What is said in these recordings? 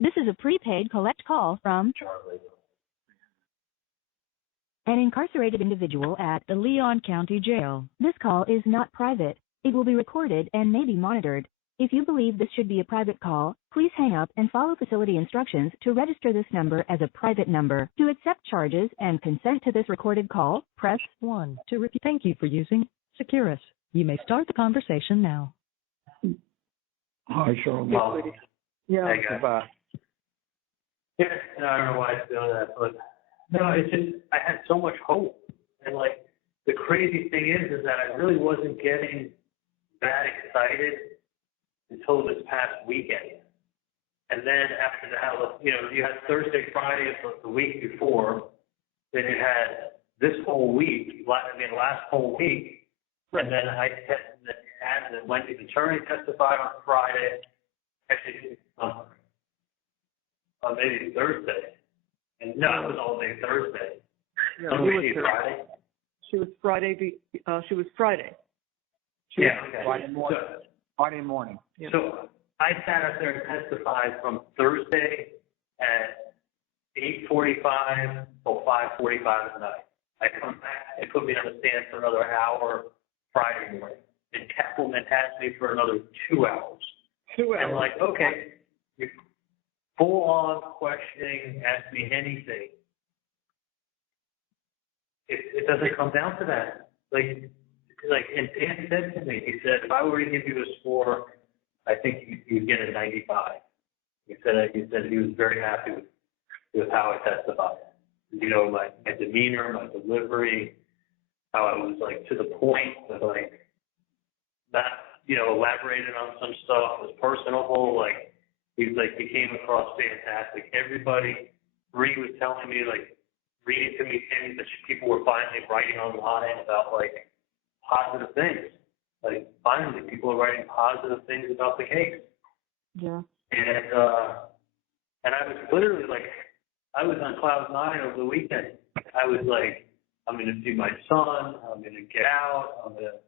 This is a prepaid collect call from an incarcerated individual at the Leon County Jail. This call is not private. It will be recorded and may be monitored. If you believe this should be a private call, please hang up and follow facility instructions to register this number as a private number. To accept charges and consent to this recorded call, press 1. To repeat, thank you for using Securus. You may start the conversation now. Hi, Charlie. Yeah. Hey, guys. Yeah, no, I don't know why it's doing that, but no, it's just I had so much hope, and like the crazy thing is that I really wasn't getting that excited until this past weekend, and then after that, you had Thursday, Friday for the week before, then you had this whole week, last whole week, and then I had Wendy's attorney testified on Friday, actually on maybe Thursday. And no, it was all day Thursday. Yeah, Friday. She was Friday. Friday morning. Yeah. So I sat up there and testified from Thursday at 8:45 till 5:45 at night. I come back, they put me on the stand for another hour Friday morning. And Kaplan had me for another 2 hours. 2 hours. And like, okay, you're full on questioning, ask me anything. It doesn't come down to that. Like, and Dan said to me, he said, if I were to give you a score, I think you'd get a 95. He said he was very happy with how I testified. You know, my demeanor, my delivery, how I was like to the point, but like not, elaborated on some stuff, was personable. Like he came across fantastic. Everybody, Bree was telling me, like, reading to me things that people were finally writing online about like positive things. Like finally, people are writing positive things about the case. Yeah. And I was literally like, I was on cloud 9 over the weekend. I was like, I'm going to see my son. I'm going to get out. I'm going to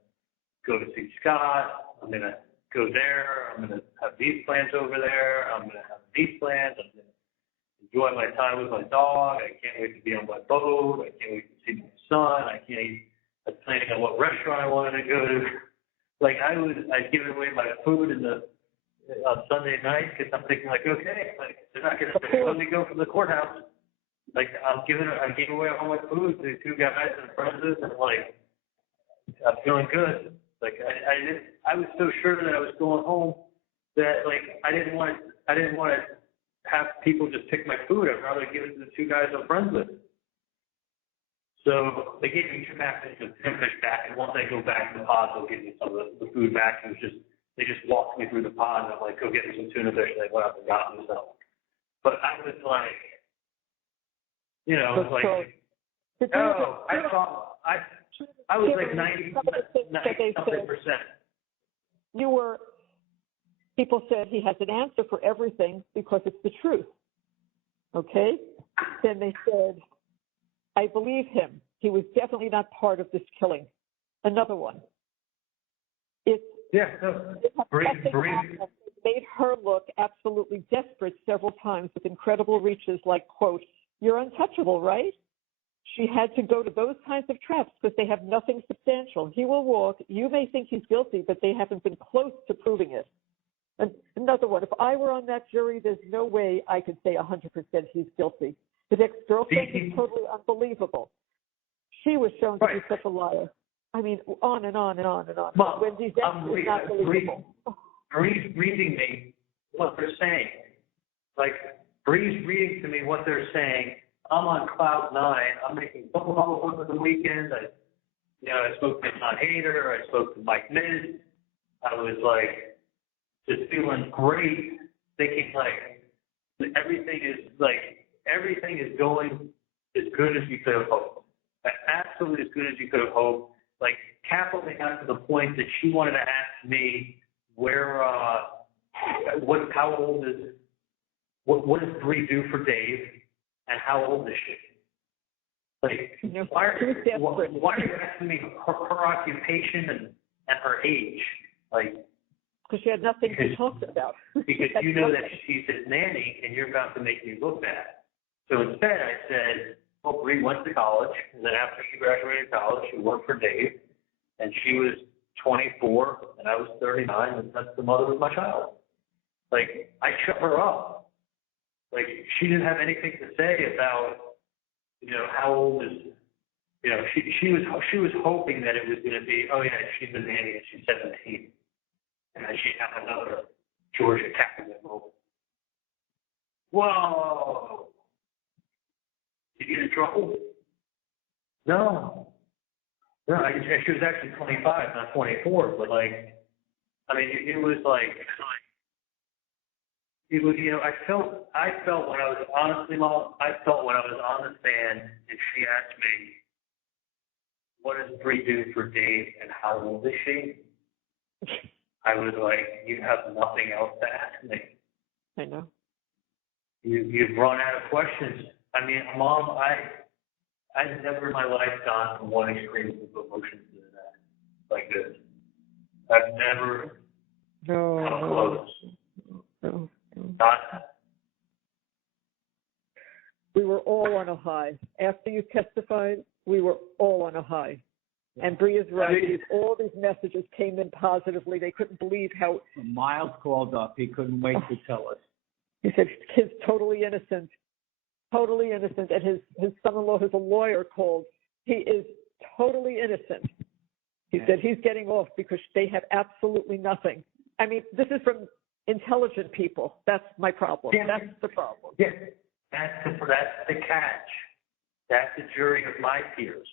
go to see Scott. I'm going to go there. I'm going to have these plans over there. I'm going to have these plans. I'm going to enjoy my time with my dog. I can't wait to be on my boat. I can't wait to see my son. I'm planning on what restaurant I wanted to go to. Like I'd given away my food on Sunday night because I'm thinking like, okay, like they're not going to let me go from the courthouse. Like I gave away all my food to 2 guys and friends, and like I'm feeling good. Like I was so sure that I was going home that like I didn't want to have people just pick my food. I'd rather give it to the 2 guys I'm friends with. So they gave me 2 packages of fish back, and once I go back to the pod, they'll give me some of the food back. And they just walked me through the pod, and I'm like, go get me some tuna fish. And they went up and got me some. But I was like, I was like 90%. People said he has an answer for everything because it's the truth. Okay? Then they said, I believe him. He was definitely not part of this killing. Another one. Made her look absolutely desperate several times with incredible reaches like, quote, you're untouchable, right? She had to go to those kinds of traps because they have nothing substantial. He will walk. You may think he's guilty, but they haven't been close to proving it. And another one, if I were on that jury, there's no way I could say 100% he's guilty. The ex-girlfriend is totally unbelievable. She was shown to be such a liar. I mean, on and on and on and on. Well, Wendy's ex is not believable. Bree's reading me what they're saying. Like, Bree's reading to me what they're saying. I'm on cloud 9. I'm making phone calls over the weekend. I spoke to John Hader. I spoke to Mike Miz. I was like, just feeling great, thinking like everything is going as good as you could have hoped. Absolutely as good as you could have hoped. Like, Kaplan got to the point that she wanted to ask me what does Bree do for Dave, and how old is she? Like, why are you asking me her occupation and her age? Like, Because she had nothing to talk about. Because you know that she's his nanny and you're about to make me look bad. So instead I said, well, Bree went to college, and then after she graduated college, she worked for Dave, and she was 24, and I was 39, and that's the mother of my child. Like, I shut her up. Like, she didn't have anything to say about, how old is, she was hoping that it was going to be, oh yeah, she's a nanny and she's 17. And then she'd have another Georgia Catholic moment. Whoa! Did you get in trouble? No. No, she was actually 25, not 24, but it was like, it was, I felt when I was, honestly, Mom, I felt when I was on the stand and she asked me, what does Bree do for Dave and how old is she? I was like, you have nothing else to ask me. I know. You've run out of questions. I mean, Mom, I've never in my life gone from one extreme of emotions to the next like this. I've never come close. No. Not. We were all on a high. After you testified, we were all on a high. And Bree is right. All these messages came in positively. They couldn't believe how. Miles called up. He couldn't wait to tell us. He said, kid's totally innocent. Totally innocent. And his son-in-law, who's a lawyer, called. He is totally innocent. He said he's getting off because they have absolutely nothing. I mean, this is from intelligent people. That's my problem. Yeah. That's the problem. Yeah. That's the catch. That's the jury of my peers.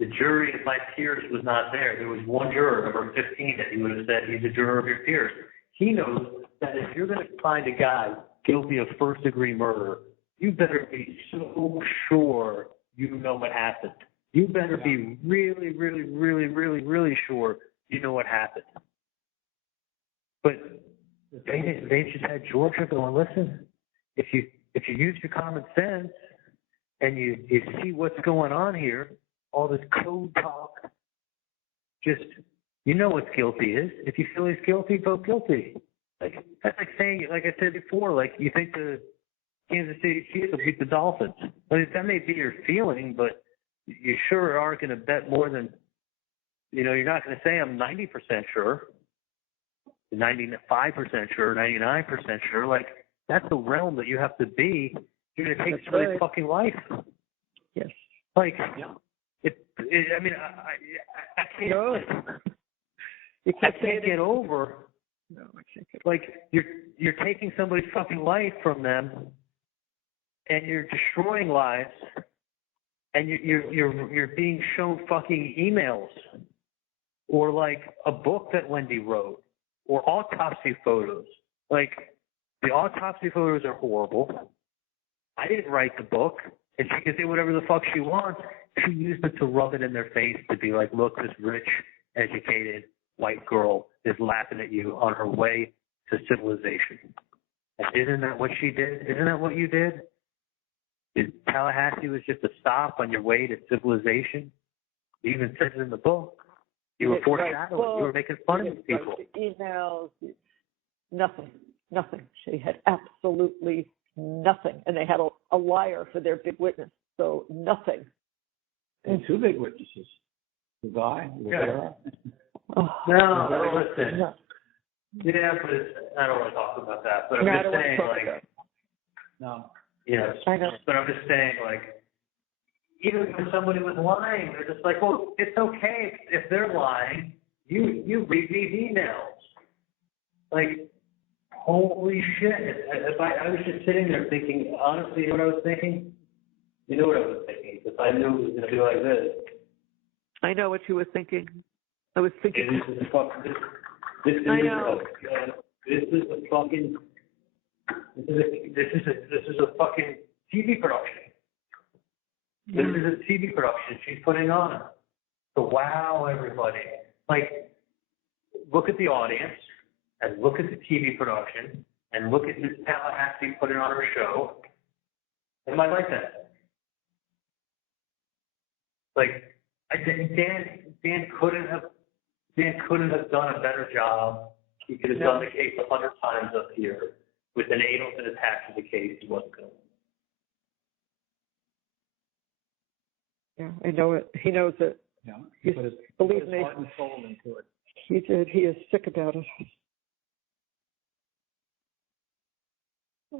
The jury of my peers was not there. There was one juror, number 15, that he would have said he's a juror of your peers. He knows that if you're going to find a guy guilty of first-degree murder, you better be so sure you know what happened. You better be really, really, really, really, really sure you know what happened. But they just had Georgia going, listen, if you use your common sense and you see what's going on here, all this code talk, just, what guilty is. If you feel he's guilty, vote guilty. Like, that's like saying, like I said before, like, you think the Kansas City Chiefs will beat the Dolphins. I mean, that may be your feeling, but you sure aren't going to bet more than, you're not going to say I'm 90% sure, 95% sure, 99% sure. Like, that's the realm that you have to be. You're going to take somebody's fucking life. Yes. Like, I mean, I can't. I can't get over. No, I can't get over. Like, you're taking somebody's fucking life from them, and you're destroying lives, and you're being shown fucking emails, or like a book that Wendi wrote, or autopsy photos. Like, the autopsy photos are horrible. I didn't write the book, and she can say whatever the fuck she wants. She used it to rub it in their face to be like, look, this rich, educated white girl is laughing at you on her way to civilization. And isn't that what she did? Isn't that what you did? Tallahassee was just a stop on your way to civilization. It even says it in the book. You were foreshadowing. You were making fun of people. Emails, nothing. She had absolutely nothing. And they had a liar for their big witness. So nothing. And two big witnesses. The guy. No, listen. No. Yeah, but I don't want to talk about that. But I'm just saying, like, no. Yes. I know. But I'm just saying, like, even when somebody was lying, they're just like, well, it's okay if they're lying. You read these emails. Like, holy shit. If I was just sitting there thinking, honestly, you know what I was thinking? You know what I was thinking. If I knew it was going to be like this. I know what you were thinking. I was thinking. This is a fucking TV production. This is a TV production she's putting on. So wow, everybody. Like, look at the audience and look at the TV production and look at Miss Tallahassee putting on her show. Am I like that? Like, Dan couldn't have done a better job He could have done the case 100 times up here. With an Adelson attached to the case, he wasn't going to. Yeah, I know it. He knows it. Yeah. Believe me. Heart and soul into it. He did. He is sick about it.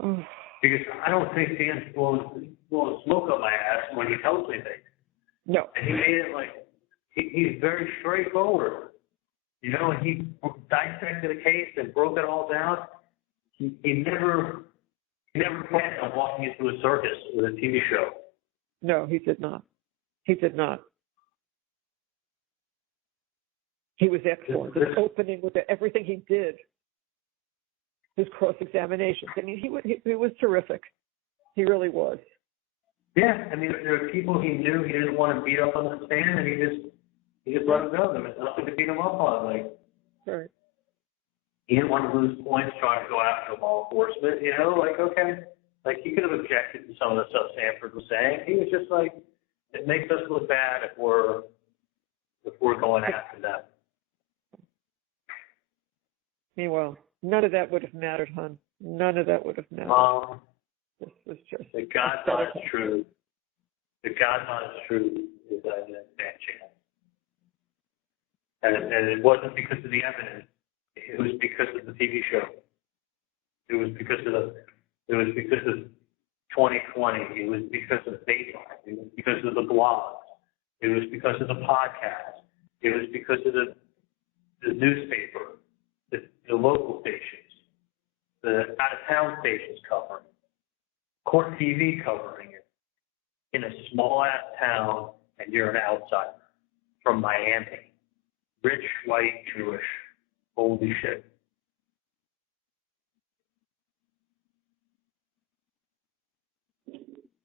Oh. Because I don't think Dan's blowing smoke up my ass when he tells me things. No. And he made it like, he's very straightforward. You know, and he dissected the case and broke it all down. He never planned on walking into a circus with a TV show. No, he did not. He did not. He was excellent. His opening with everything he did, his cross-examinations. I mean, he was terrific. He really was. Yeah, I mean, there are people he knew he didn't want to beat up on the stand, and he just let him go. There was nothing to beat him up on. Like, right. He didn't want to lose points trying to go after law enforcement. You know, like, okay, like he could have objected to some of the stuff Sanford was saying. He was just like, it makes us look bad if we're going after them. Meanwhile, none of that would have mattered, hon. None of that would have mattered. This was just the God's honest truth. The God's honest truth is that I didn't stand a chance. And it wasn't because of the evidence. It was because of the TV show. It was because of 2020. It was because of Dateline. It was because of the blogs. It was because of the podcast. It was because of the newspaper, the local stations, the out-of-town stations covering it, Court TV covering it, in a small-ass town, and you're an outsider from Miami, rich, white, Jewish. Holy shit.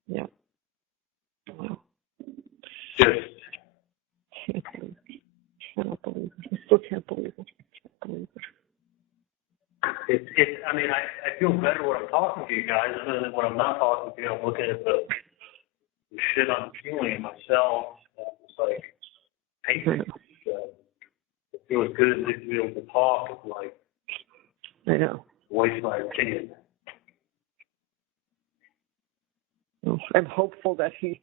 Yeah. Wow. Just cannot believe it. I still can't believe it. I can't believe it. I mean, I feel better when I'm talking to you guys, other than when I'm not talking to you. I'm looking at the shit I'm feeling in myself. It's like painful. It feels good to be able to talk. It's like, I know. Voice my opinion. Well, I'm hopeful that he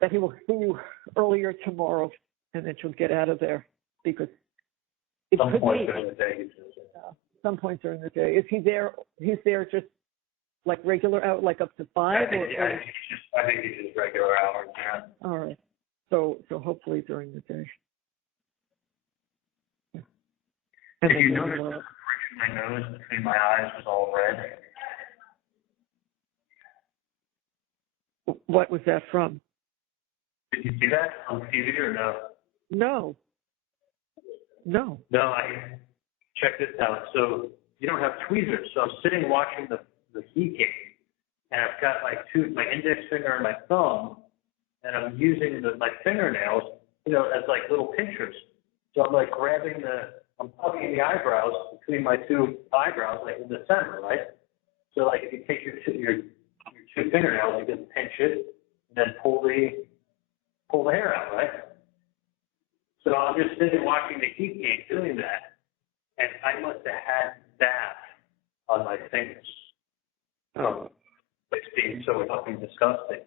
will see you earlier tomorrow, and that you'll get out of there, because it Some could point be during the day. some point during the day. Is he there? He's there just like regular hours, like up to 5? I think it's just regular hours. Yeah. All right. So hopefully during the day. Yeah. And Did you then notice the bridge of my nose between my eyes was all red? What was that from? Did you see that on TV or no? No. No, I check this out. So you don't have tweezers. So I'm sitting watching the Heat game, and I've got my index finger and my thumb, and I'm using my fingernails, as like little pinchers. So I'm like I'm plugging the eyebrows between my two eyebrows, like in the center, right? So like if you take your two fingernails, you can pinch it, and then pull the hair out, right? So I'm just sitting watching the Heat game doing that, and I must have had that on my fingers. It's being so fucking disgusting.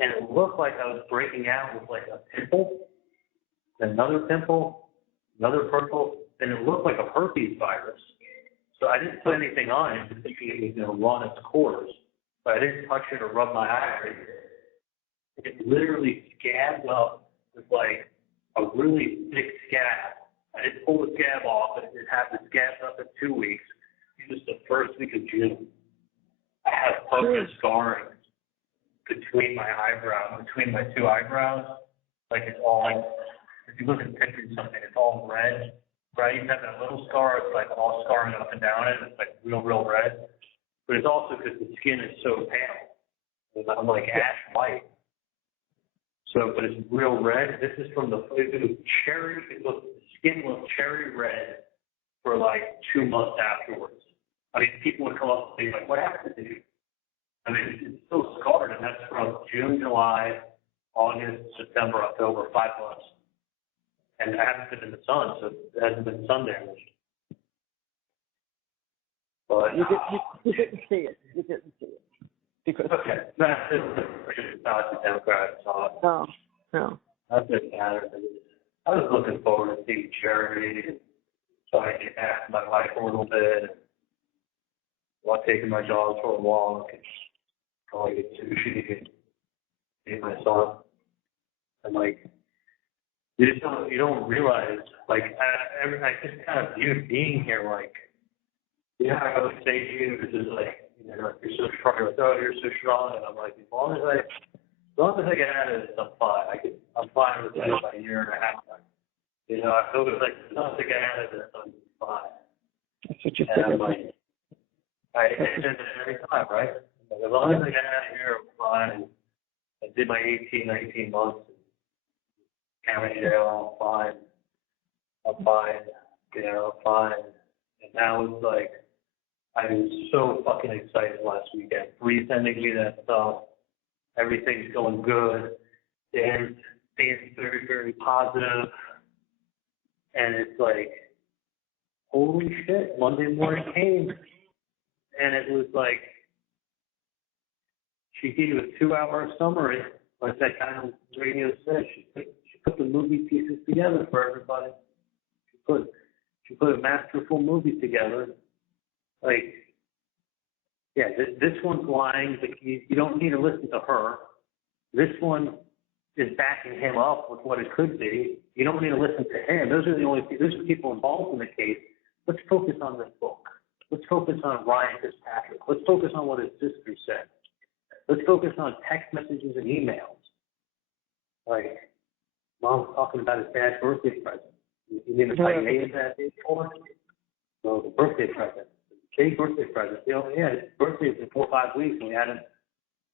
And it looked like I was breaking out with like a pimple, another pimple, another purple, and it looked like a herpes virus. So I didn't put anything on it, just thinking it was going to run its course. But I didn't touch it or rub my eye. It literally scabbed up with like a really thick scab. I didn't pull the scab off, and it had the scab up in 2 weeks. It was the first week of June. I have permanent scarring between my two eyebrows. Like it's all, if you look at pictures of something, it's all red, right? You have that little scar, it's like all scarring up and down it. It's like real red. But it's also because the skin is so pale. I'm like ash white. So, but it's real red. This is from the cherry. The skin looked cherry red for like 2 months afterwards. I mean, people would come up and be like, "What happened to you?" I mean, it's still scarred, and that's from June, July, August, September, October, 5 months. And I haven't been in the sun, so it hasn't been sun damage. But You didn't see it. You didn't see it. Because okay, that's not the Democrat saw it. No. I didn't matter. I was looking forward to seeing Jerry, so I could ask my wife a little bit while taking my dog for a walk and going to get sushi and see my son. And like, you don't realize, like, I just kind of viewed being here like, yeah, I always say to you, this is like, you know, you're so strong, you're like, oh, you're so strong, and I'm like, as long as I get out of this, I'm fine. I'm fine with that by a year and a half. You know, I feel like as long as I get out of this, I'm fine. That's what you And said. I'm like, I did it every time, right? Like, as long as I get out of here, I'm fine. I did my 19 months in county jail. I'm fine. You know, I'm fine. And now it's like, I was so fucking excited last weekend. Bree sending me that stuff. Everything's going good. Dan's very, very positive. And it's like, holy shit, Monday morning came. And it was like, she gave a 2-hour summary, like that guy on the radio said. She put the movie pieces together for everybody. She put a masterful movie together. Like, yeah, this one's lying, but you don't need to listen to her. This one is backing him up with what it could be. You don't need to listen to him. Those are people involved in the case. Let's focus on this book. Let's focus on Ryan Fitzpatrick. Let's focus on what his sister said. Let's focus on text messages and emails. Like, Mom's talking about his dad's birthday present. You mean the fight made that day for? No, the birthday present. Big birthday present. You know, yeah, his birthday is in 4 or 5 weeks, and we hadn't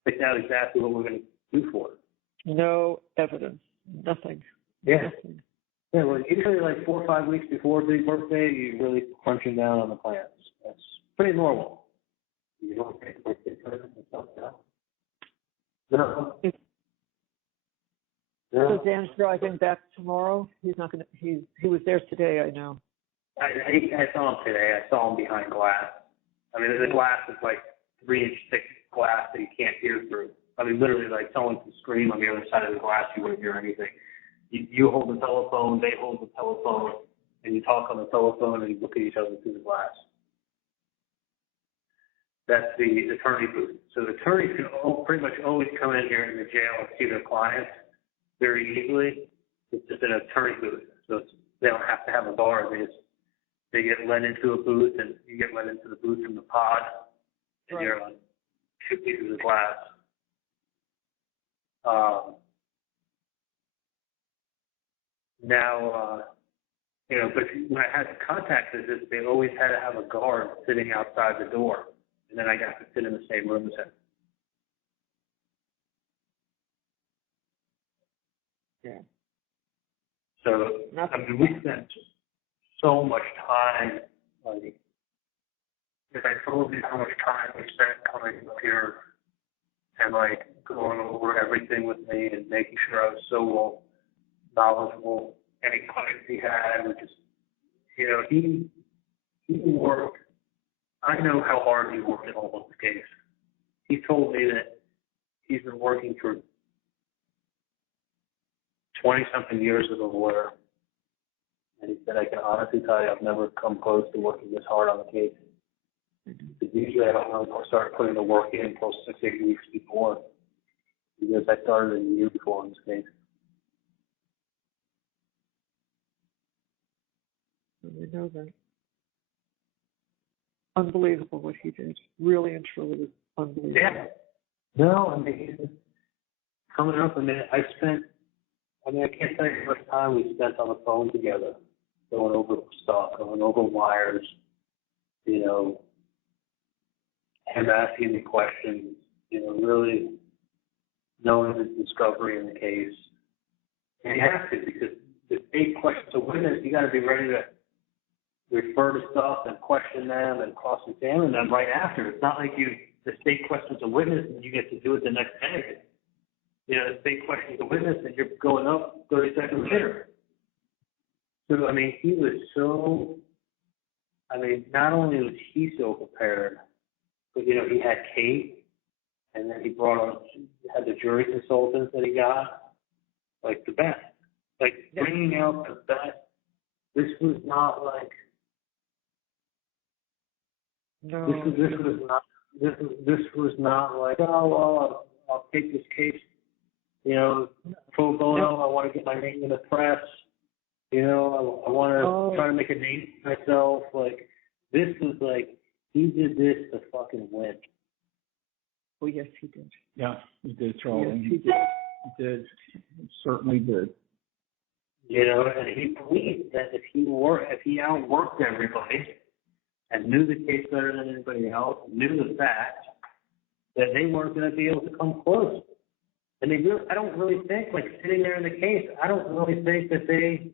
picked out exactly what we're going to do for it. No evidence. Nothing. Yeah. Nothing. Yeah, well, usually like 4 or 5 weeks before a big birthday, you're really crunching down on the plans. That's pretty normal. You don't take a birthday present and stuff now. No. So Dan's driving back tomorrow. He's not going to. He was there today. I know. I saw him today. I saw him behind glass. I mean, the glass is like 3-inch thick glass that you can't hear through. I mean, literally, like someone can scream on the other side of the glass, you wouldn't hear anything. You hold the telephone, they hold the telephone, and you talk on the telephone and you look at each other through the glass. That's the attorney booth. So the attorneys can pretty much always come in here in the jail and see their clients very easily. It's just an attorney booth. So they don't have to have a bar. They get led into a booth, and you get led into the booth from the pod, and you're on 2 pieces of glass. You know, but when I had the contact visits, they always had to have a guard sitting outside the door, and then I got to sit in the same room as him. Yeah. So, I mean, we spent so much time, like, if I told you how much time we spent coming up here and, like, going over everything with me and making sure I was so knowledgeable. Any questions he had, which is, you know, he worked. I know how hard he worked in all this case. He told me that he's been working for 20-something years as a lawyer. And he said, I can honestly tell you I've never come close to working this hard on the case. Because usually I don't really start putting the work in until 6-8 weeks before. Because I started a year before in this case. I know that. Unbelievable what he did. Really and truly unbelievable. Yeah. No, I mean, coming up, I can't tell you how much time we spent on the phone together, going over stuff, going over wires, you know, him asking me questions, you know, really knowing the discovery in the case. And you have to, because the 8 questions a witness, you got to be ready to refer to stuff and question them and cross-examine them right after. It's not like the state questions a witness and you get to do it the next day. You know, the state questions a witness and you're going up 30 seconds later. So, I mean, he was so I mean, not only was he so prepared, but, you know, he had Kate, and then he brought on, had the jury consultants that he got, like the best. Like, bringing out the best. This was not like, No. This was not like, oh, well, I'll take this case, you know, pro bono. I want to get my name in the press. You know, I want to try to make a name for myself. Like, this was like, he did this to fucking win. Oh, yes, he did. Yeah, he did, Charlie. Yes, he did. He did. He certainly did. You know, and he believed that if he outworked everybody and knew the case better than anybody else, knew the facts, that they weren't going to be able to come close. And I don't really think, like, sitting there in the case, I don't really think that they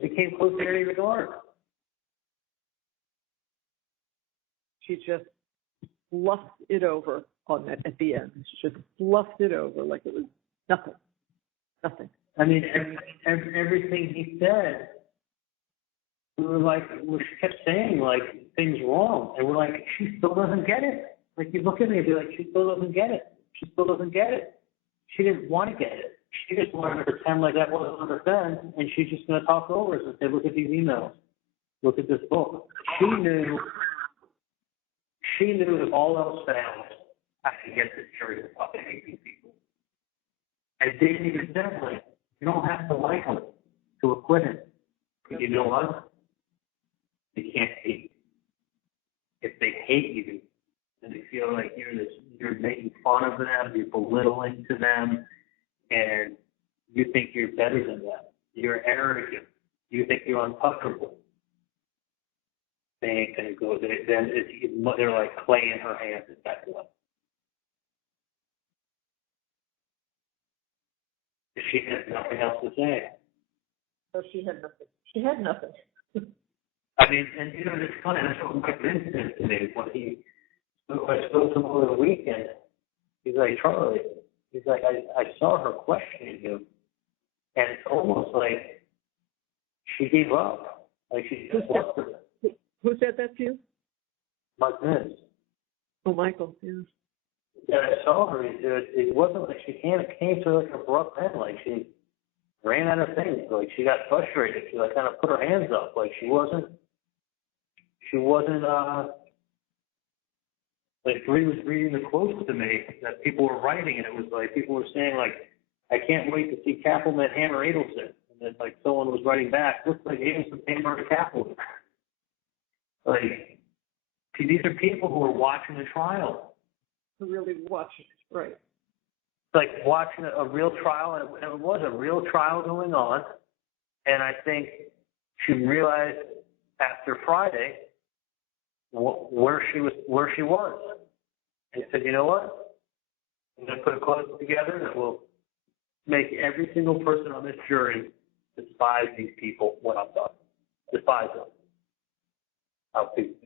came close in any regard. She just fluffed it over on that at the end. She just fluffed it over like it was nothing. Nothing. I mean, everything he said, we kept saying, like, things wrong. And we're like, she still doesn't get it. Like, you look at me and be like, she still doesn't get it. She still doesn't get it. She didn't want to get it. She just wanted to pretend like that wasn't her defense, and she's just going to talk over us and say, look at these emails. Look at this book. She knew if all else failed, I could get this jury to fucking hate these people. And David even said, like, you don't have to like him to acquit him. But you know what? They can't hate. If they hate you, and they feel like you're making fun of them, you're belittling to them, and you think you're better than them, you're arrogant, you think you're untouchable, they ain't gonna go. They're like clay in her hands at that point. She had nothing else to say. So she had nothing. She had nothing. I mean, and you know, it's funny. That's what Mike Vince did today. When I spoke to him over the weekend, he's like, Charlie, he's like, I saw her questioning you, and it's almost like she gave up. Like she just flustered. Who said that to you? Mike Vince. Oh, Michael. Yeah. And I saw her. It wasn't like she came to like an abrupt end. Like she ran out of things. Like she got frustrated. She like kind of put her hands up. Like she wasn't. Like Bree was reading the quotes to me that people were writing, and it was like people were saying like, I can't wait to see Kappelman hammer Adelson. And then like someone was writing back, looks like Adelson hammered Kappelman. Like, see, these are people who are watching the trial. Who really watching it, right? Like watching a real trial, and it was a real trial going on. And I think she realized after Friday where she was, and said, you know what? I'm going to put a clause together that will make every single person on this jury despise these people when I'm done. Despise them.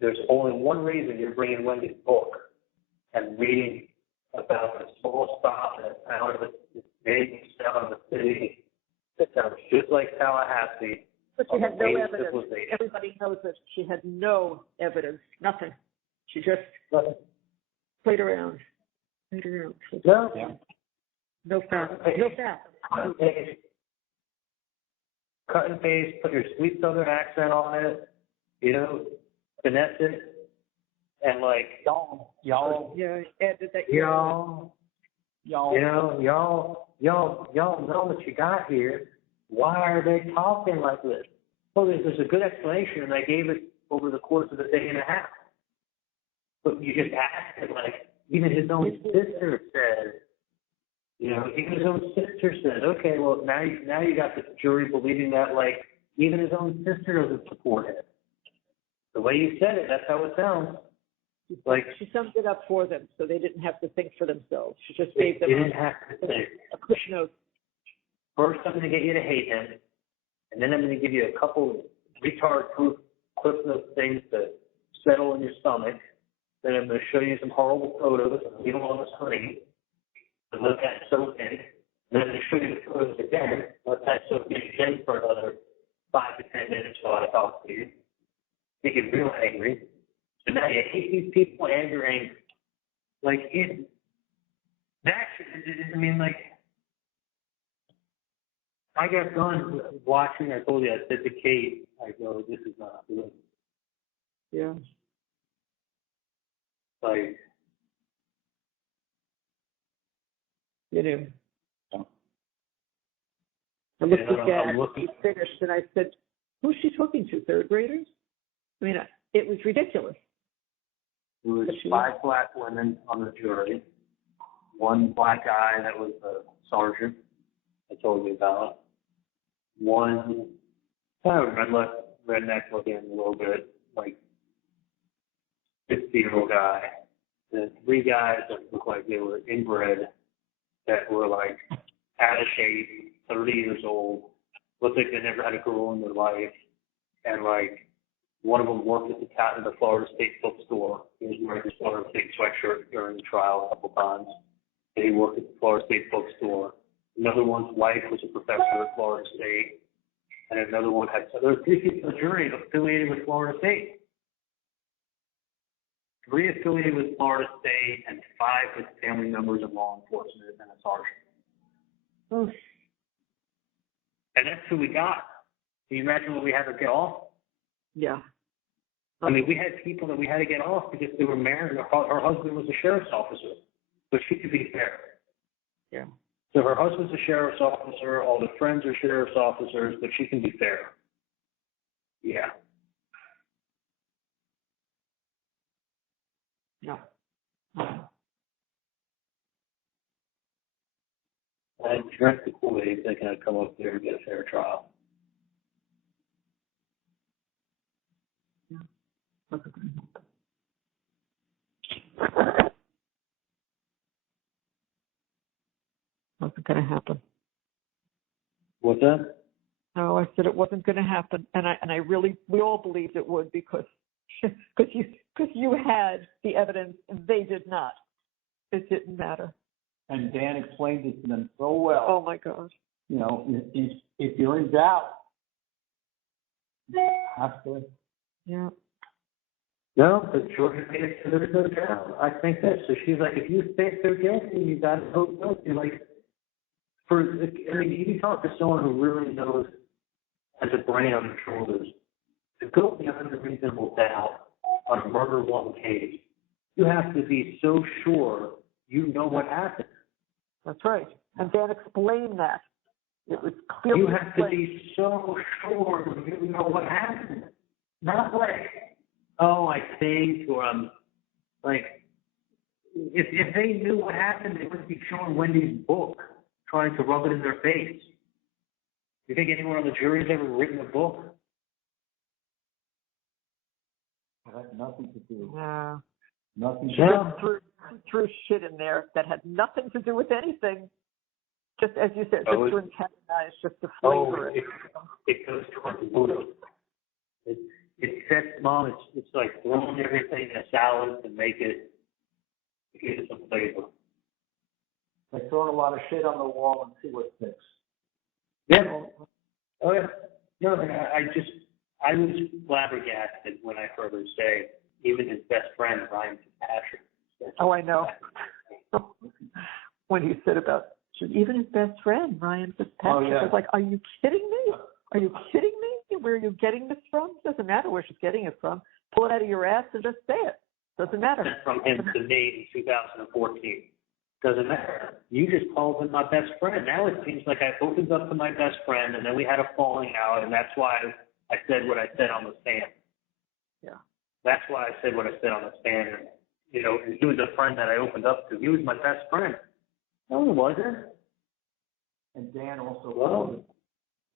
There's only one reason you're bringing Wendy's book and reading about the small stop that out of the big town of the city that sounds just like Tallahassee. But she had no evidence. Everybody knows that she had no evidence. Nothing. She just played around. No. No fact. No fact. Cut and paste. Put your sweet Southern accent on it. You know, finesse it, and like y'all. Yeah, added that. Y'all. You know, y'all know what you got here. Why are they talking like this? Well, there's a good explanation, and I gave it over the course of a day and a half. But you just asked it like even his own sister said. You know, even his own sister said, okay, well now you got the jury believing that like even his own sister doesn't support it. The way you said it, that's how it sounds. Like she summed it up for them, so they didn't have to think for themselves. She just gave them a quick note. First, I'm going to get you to hate him, and then I'm going to give you a couple retard-proof clip note things to settle in your stomach. Then I'm going to show you some horrible photos and leave them on the screen. And let that soak in. Then I'm going to show you the photos again. Let that soak in again for another 5 to 10 minutes while I talk to you. they get real angry. So now you hate these people and you're angry. Like, I mean, like, I got done watching, I told you, I said to Kate, I go, this is not good. Yeah. Like, You know. I looked at Dad, he finished, and I said, who's she talking to, third graders? I mean, it was ridiculous. there was 5 black women on the jury, 1 black guy that was the sergeant I told you about, 1 kind of redneck looking a little bit, like 50-year-old guy, then 3 guys that looked like they were inbred, that were like out of shape, 30 years old, looked like they never had a girl in their life, and like one of them worked at the Florida State bookstore. He was wearing his Florida State sweatshirt during the trial a couple times. And he worked at the Florida State bookstore. Another one's wife was a professor at Florida State, and another one had. So there were 3 people in the jury affiliated with Florida State. 3 affiliated with Florida State, and 5 with family members of law enforcement and a sergeant. Oh. And that's who we got. Can you imagine what we had to get off? Yeah. I mean, we had people that we had to get off because they were married. Her husband was a sheriff's officer, but she could be fair. Yeah. So her husband's a sheriff's officer, all the friends are sheriff's officers, but she can be fair. Yeah. Yeah. I drank the Kool-Aid thinking I'd come up there and get a fair trial. Wasn't going to happen. What's that? No, I said it wasn't going to happen, and I really, we all believed it would because you had the evidence and they did not. It didn't matter. And Dan explained it to them so well. Oh my gosh. You know, if you're in doubt, have to. Yeah. No, but Georgia made it so there's no doubt. I think that. So she's like, if you think they're guilty, you got to vote guilty. Like, you can talk to someone who really knows, has a brain on their shoulders, to go beyond a reasonable doubt on a murder one case. You have to be so sure you know what happened. That's right. And Dan explained that. It was clearly You have to be so sure you know what happened. Not like, oh, I think, or I'm like, if they knew what happened, they wouldn't be showing Wendy's book, trying to rub it in their face. You think anyone on the jury's ever written a book? It had nothing to do. Yeah. Nothing to She threw shit in there that had nothing to do with anything. Just as you said, just to antagonize, just to flavor it. It goes towards voodoo. It sets Mom. It's like throwing everything in a salad to make it give it some flavor. Like throwing a lot of shit on the wall and see what sticks. Yeah. Oh yeah. No, I was flabbergasted when I heard her say even his best friend Ryan Fitzpatrick. Oh, I know. When he said about even his best friend Ryan Fitzpatrick, I was like, "Are you kidding me? Are you kidding me? Where are you getting this from? Doesn't matter where she's getting it from. Pull it out of your ass and just say it. Doesn't matter." From him to me in 2014. Doesn't matter. You just called him my best friend. Now it seems like I opened up to my best friend, and then we had a falling out, and that's why I said what I said on the stand. Yeah. That's why I said what I said on the stand. And, you know, he was a friend that I opened up to. He was my best friend. No, he wasn't. And Dan also.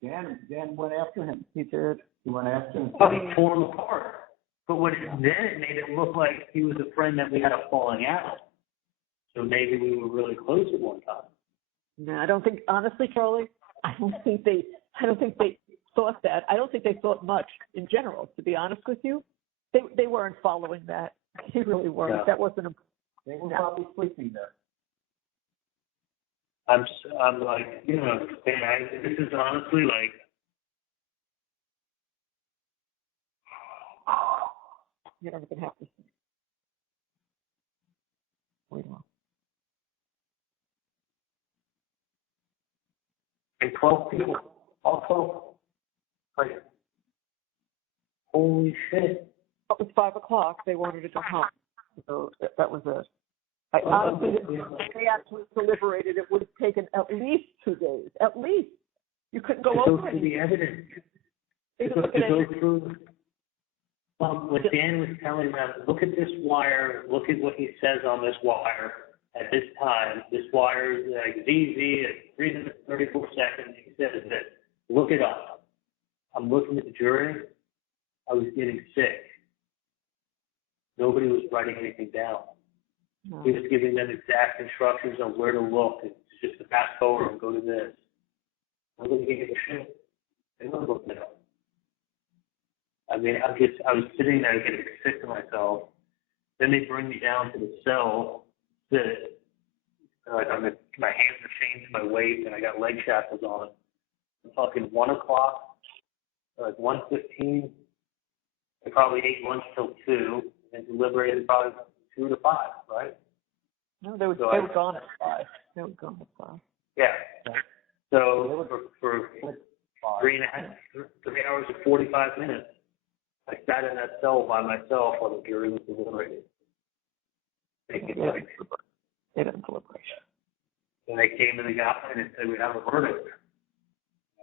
Dan went after him. He did. He went after him. Oh, he tore him apart. But then it made it look like he was a friend that we had a falling out. So maybe we were really close at one time. No, I don't think, honestly, Charlie, I don't think they thought that. I don't think they thought much in general, to be honest with you. They weren't following that. They really weren't. No. That wasn't They were probably sleeping there. I'm like, you know, this is honestly like, You don't even have to see. Wait a minute. And 12 people, all 12. Like, holy shit. It was 5 o'clock. They wanted to go home. So that was it. I honestly, if they actually deliberated, it would have taken at least 2 days. At least. You couldn't go over through the evidence. They To didn't look at go anything. through. What Dan was telling them, look at this wire, look at what he says on this wire at this time. This wire is like ZZ at 3 minutes 34 seconds. He says this. Look it up. I'm looking at the jury. I was getting sick. Nobody was writing anything down. No. He was giving them exact instructions on where to look. It's just to fast forward and go to this. Nobody gave a shit. They weren't looking it up. I mean, I was sitting there getting sick to myself. Then they bring me down to the cell. My hands are chained to my waist, and I got leg shackles on. I'm talking 1 o'clock, like 1:15. I probably ate lunch till 2, and deliberated probably 2 to 5, right? No, they were gone at 5. They were gone at 5. Yeah. So for 3 hours and 45 minutes, I sat in that cell by myself while the jury was deliberating. They didn't deliberate. And they came to the guy and said, we have a verdict.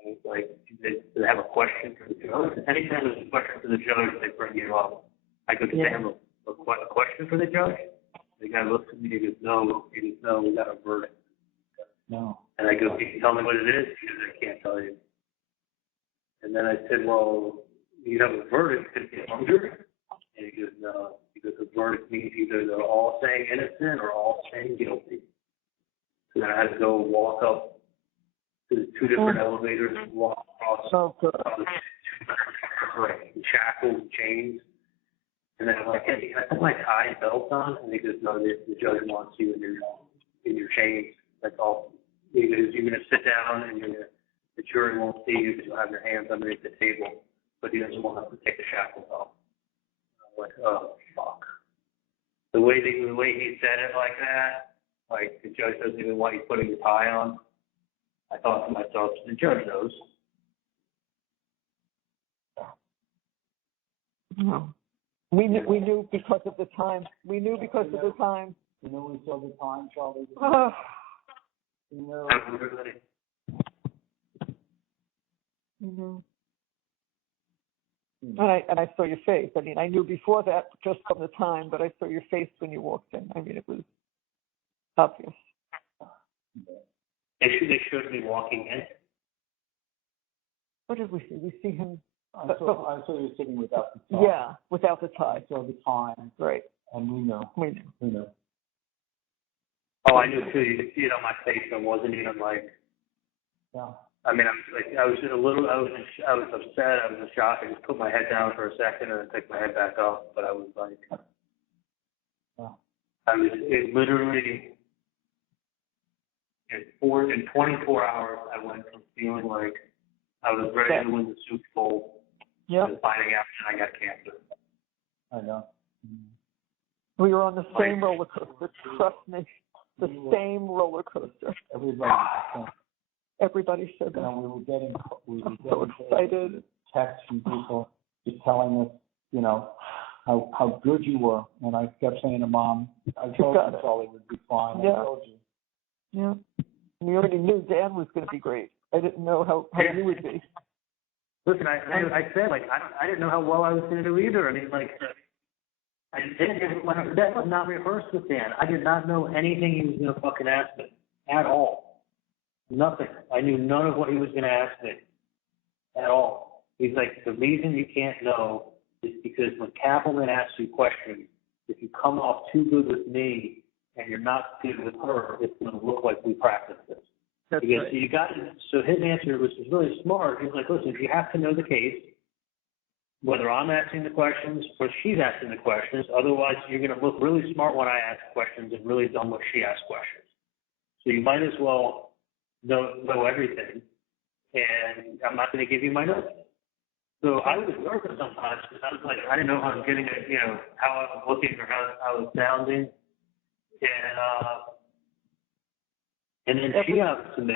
And it's like, they have a question for the judge. Anytime there's a question for the judge, they bring you up. I go, did they have a question for the judge? The guy looks at me and goes, no. He goes, no, we got a verdict. No. And I go, can you tell me what it is? He goes, I can't tell you. And then I said, well, you have a verdict, could it be a jury? And he goes, no. He goes, the verdict means either they're all saying innocent or all saying guilty. So then I had to go walk up to the 2 different elevators and walk across the shackles and chains. And then I'm like, hey, can I put my tie and belt on? And he goes, no, the judge wants you in your chains. That's all. He goes, you're going to sit down and the jury won't see you because you'll have your hands underneath the table. But he doesn't want us to take the shackles off. I'm like, oh, fuck. The way he said it like that, like the judge doesn't even want you putting the tie on. I thought to myself, the judge knows. No. We knew because of the time. We knew because of the time. You know we saw the time, Charlie? You know. Mm-hmm. And I saw your face. I mean, I knew before that just from the time, but I saw your face when you walked in. I mean, it was obvious. They showed me walking in. What did we see? We see him. I saw you sitting without the tie. Yeah, without the tie. I saw the time. Right. And we know. We knew. We know. Oh, I knew too. You could see it on my face. I wasn't even like. Yeah. I mean, I was upset. I was in shock. I just put my head down for a second and then picked my head back up. But I was like, it literally, in 24 hours, I went from feeling like I was ready to win the Super Bowl to finding out that I got cancer. I know. We were on the same roller coaster. Trust me, the same roller coaster. Everybody said that. We were getting so excited. Texts from people just telling us, you know, how good you were. And I kept saying to Mom, I told you Charlie would be fine. Yeah. I told you. Yeah. We already knew Dan was going to be great. I didn't know how you would be. Listen, I said, like, I didn't know how well I was going to do either. I mean, like, that was not rehearsed with Dan. I did not know anything he was going to fucking ask me at all. Nothing. I knew none of what he was going to ask me at all. He's like, the reason you can't know is because when Kaplan asks you questions, if you come off too good with me and you're not good with her, it's going to look like we practiced this. That's because right. you got it. So his answer was really smart. He's like, listen, if you have to know the case, whether I'm asking the questions or she's asking the questions, otherwise you're going to look really smart when I ask questions and really dumb when she asks questions. So you might as well know everything, and I'm not going to give you my notes. So I was nervous sometimes because I was like, I didn't know how I was getting it, how I was looking or how I was sounding. And then she got to me,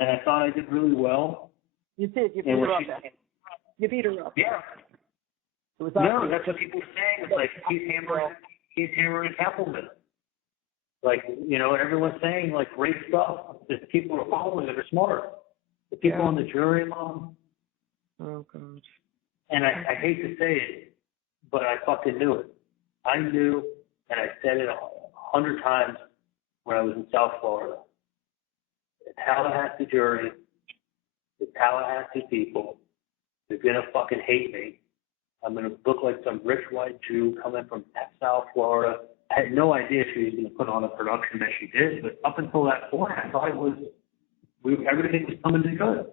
and I thought I did really well. You did. You beat her up. You beat her up. Yeah. It was no, that's what people were saying. It's like he's hammering Appleman. Like, everyone's saying like great stuff. The people are following it are smart. The people on the jury, Mom. Oh God. And I hate to say it, but I fucking knew it. I knew, and I said it 100 times when I was in South Florida. The Tallahassee jury, the Tallahassee people, they're gonna fucking hate me. I'm gonna look like some rich white Jew coming from South Florida. I had no idea she was gonna put on a production that she did, but up until that point, I thought everything was coming to good.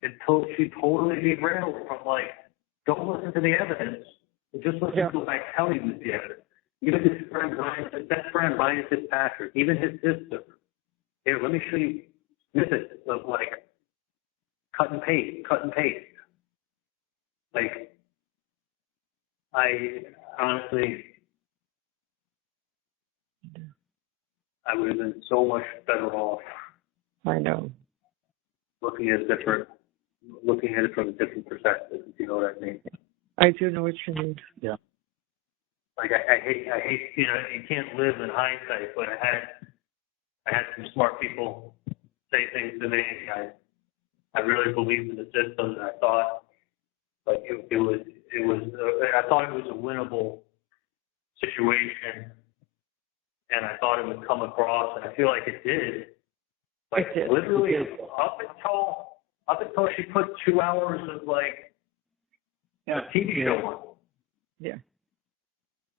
Until she totally derailed from like, don't listen to the evidence, just listen to what I tell you is the evidence. Even his best friend, Ryan Fitzpatrick, even his sister. Here, let me show you snippets of like cut and paste. Like, I honestly, I would have been so much better off. I know. Looking at it from a different perspective, if you know what I mean. I do know what you mean. Yeah. Like I hate, you can't live in hindsight, but I had some smart people say things to me. I really believed in the system, and I thought like it was I thought it was a winnable situation, and I thought it would come across, and I feel like it did. Like literally up until she put 2 hours of like a TV show on. Yeah.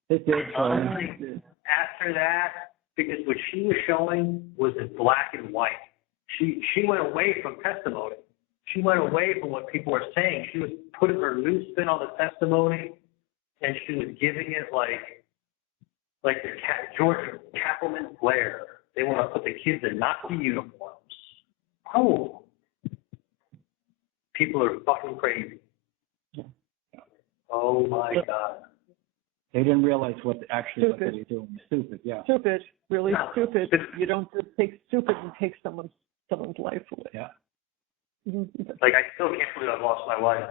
It did. Honestly, after that, because what she was showing was in black and white. She went away from testimony. She went away from what people were saying. She was putting her new spin on the testimony, and she was giving it like the Georgia Cappleman Blair. They want to put the kids in Nazi uniforms. Oh, people are fucking crazy. Oh my God. They didn't realize what they were doing. Stupid, yeah. Stupid, really stupid. You don't just take stupid and take someone's life away. Yeah. Like, I still can't believe I lost my wife,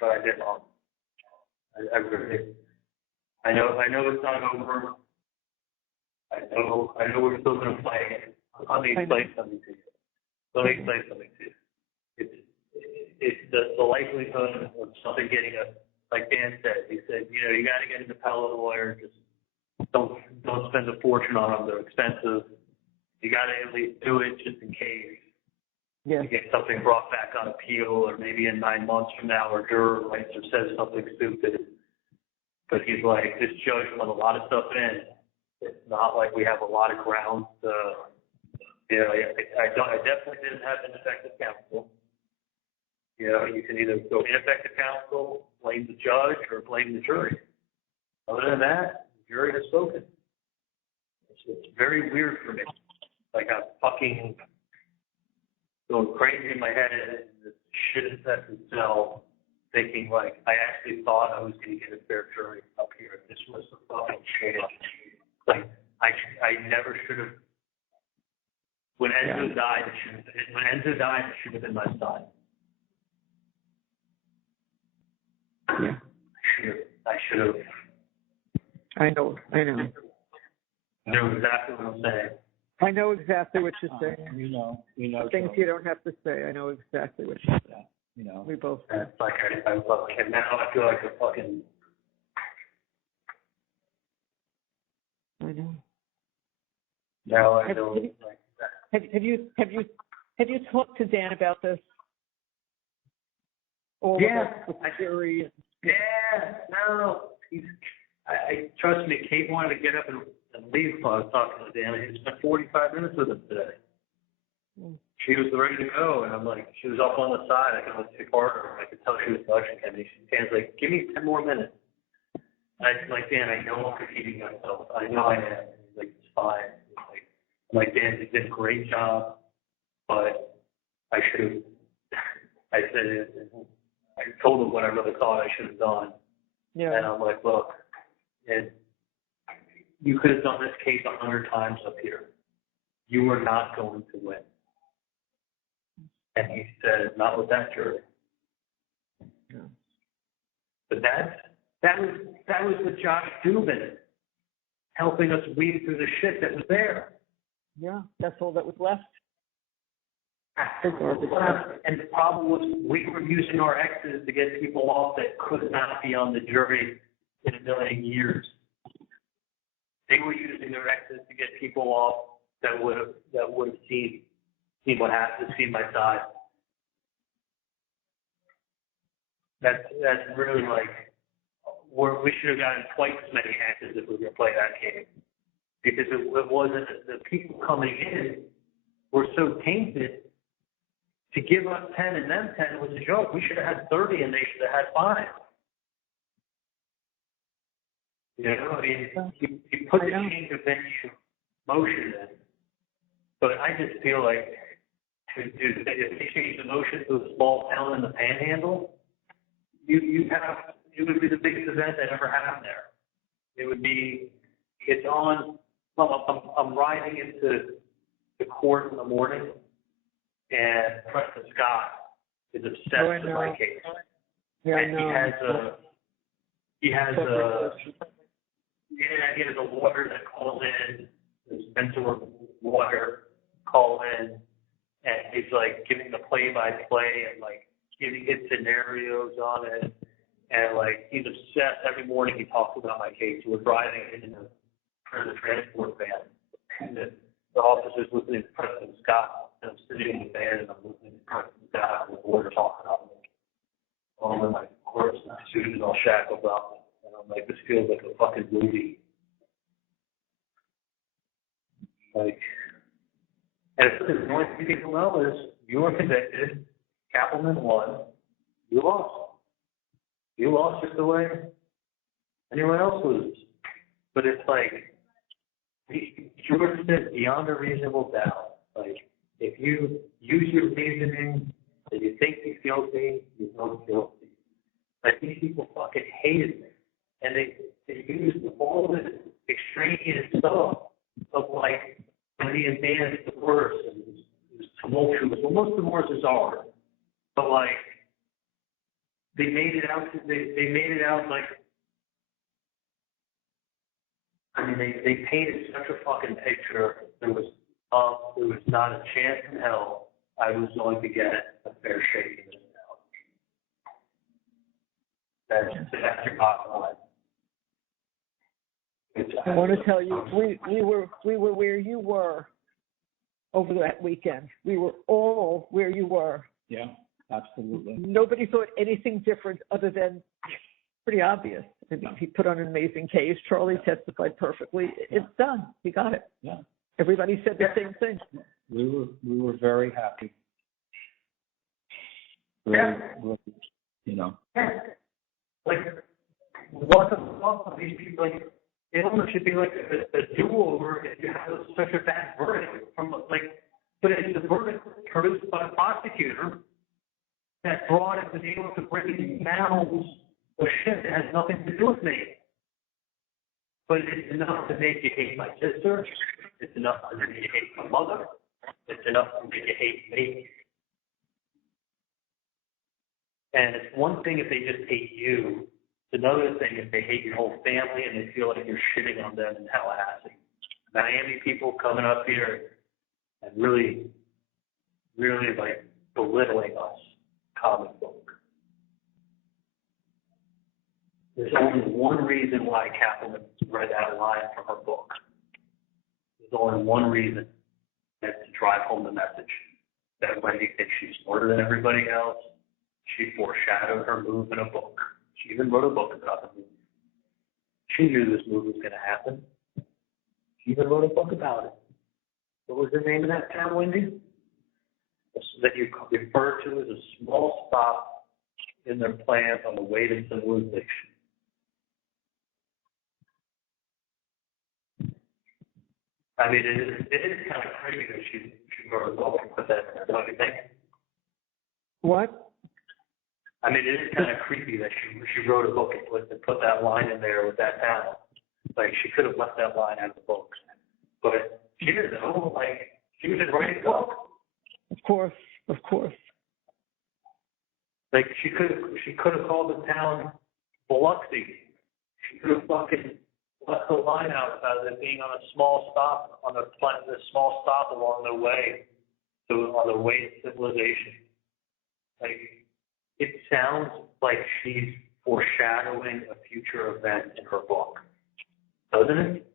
but I did wrong. I really did. I know it's not over. I know we're still going to play it. Let me explain something to you. It's the likelihood of something getting like Dan said. He said, you got to get an appellate lawyer. Just don't spend a fortune on them. They're expensive. You got to at least do it just in case. Yeah. To get something brought back on appeal, or maybe in 9 months from now, or juror writes or says something stupid. But he's like, this judge let a lot of stuff in. It's not like we have a lot of grounds to, I definitely didn't have ineffective counsel. You can either go ineffective counsel, blame the judge, or blame the jury. Other than that, the jury has spoken. It's very weird for me. Like, I'm fucking going crazy in my head, and this shit is set in cell, thinking like I actually thought I was going to get a fair jury up here. This was a fucking shit. Like, I never should have. When Enzo died, it should have been my side. Yeah. I should have. I know. Knew exactly what I'm saying. I know exactly what you're saying. We know. Things you don't have to say. I know exactly what you're saying. We both. It's like and now I feel like a fucking. I know. Now I know. Have you talked to Dan about this? Yeah. With the jury. Yeah. No. Trust me. Kate wanted to get up and leave while I was talking to Dan. He spent 45 minutes with him today. She was ready to go, and I'm like, she was up on the side. I could look at her. I could tell she was blushing at me. Dan's like, give me 10 more minutes. And I'm like, Dan, I know I'm repeating myself. I know I am. And he's like, it's fine. I'm like, Dan, you did a great job, but I should have. I said, told him what I really thought I should have done. Yeah. And I'm like, look, and you could have done this case 100 times up here. You were not going to win. And he said, not with that jury. Yeah. But that was with Josh Dubin helping us weed through the shit that was there. Yeah, that's all that was left. And the problem was we were using our exes to get people off that could not be on the jury in a million years. They were using their exes to get people off that would have seen what happened, seen my side. That's really like we should have gotten twice as many exes if we were going to play that game, because it wasn't, the people coming in were so tainted. To give us 10 and them 10 was a joke. We should have had 30 and they should have had 5. You know, I mean, you put the change of venue motion in, but I just feel like if they change the motion to a small town in the Panhandle, it would be the biggest event that ever happened there. It would be, it's on. I'm riding into the court in the morning. And Preston Scott is obsessed with my case. Yeah, and he has a lawyer that calls in, this mentor lawyer call in, and he's like giving the play-by-play and like giving his scenarios on it. And like he's obsessed. Every morning he talks about my case. We're driving in the transport van. And the officer's listening to Preston Scott. And I'm sitting in the van and I'm listening to Preston Scott and the lawyer talking about me. And I'm like, of course, my suit is all shackled up. And I'm like, this feels like a fucking movie. Like, and the only thing people know is you were convicted, Kappelman won, you lost. You lost just the way anyone else loses. But it's like, George said beyond a reasonable doubt. Like, if you use your reasoning and you think he's guilty, you're not guilty. Like, these people fucking hated me. And they used all this extraneous stuff of, like, when he advanced the worst and it was tumultuous. Well, most of the worst are. But, like, they made it out like, I mean, they painted such a fucking picture. There was not a chance in hell I was going to get a fair shake in this town. That's your bottom line. I want to tell you, we were where you were over that weekend. We were all where you were. Yeah, absolutely. Nobody thought anything different other than pretty obvious. I mean, he put on an amazing case. Charlie testified perfectly. It's done. He got it. Yeah. Everybody said the same thing. We were very happy. Really, you know. Like, what of these people, like, it almost should be like a do-over if you have such a bad verdict from, like, but it's the verdict produced by a prosecutor that brought it was able to bring in mounds of shit that has nothing to do with me. But it's enough to make you hate my sister. It's enough to make you hate my mother. It's enough to make you hate me. And it's one thing if they just hate you. It's another thing if they hate your whole family and they feel like you're shitting on them in Tallahassee. Miami people coming up here and really, really like belittling us, comic book. There's only one reason why Kappelman read that line from her book. There's only one reason, and it's to drive home the message that Wendi thinks she's smarter than everybody else. She foreshadowed her move in a book. She even wrote a book about the movie. She knew this move was going to happen. She even wrote a book about it. What was the name of that town, Wendi? That you refer to as a small stop in their plans on the way to civilization. I mean, it is kind of crazy that she wrote a book and put that in there, don't you think? What? I mean, it is kind of creepy that she wrote a book and put that line in there with that town. Like, she could have left that line out of the book. But she didn't know. Like, she was just writing a book. Of course. Like, she could have called the town Biloxi. She could have fucking left the line out about it being on a small stop along the way to civilization. Like, it sounds like she's foreshadowing a future event in her book, doesn't it?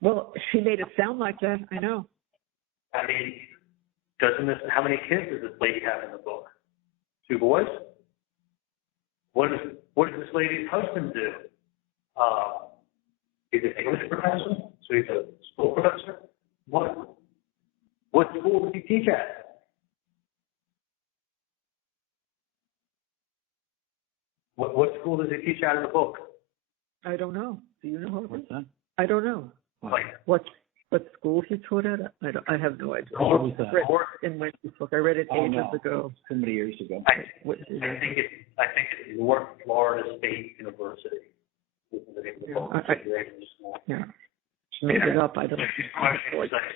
Well, she made it sound like that. I know. I mean, how many kids does this lady have in the book? 2 boys? What does this lady's husband do? He's an English professor? So he's a school professor? What school does he teach at? What school does he teach at in the book? I don't know. Do you know, Harvey? What's that? I don't know. Like, What school he taught at? I have no idea. What was that? In Wendy's book. I read it ages ago. So many years ago. I think it's North Florida State University. Yeah. She made it up. I don't know.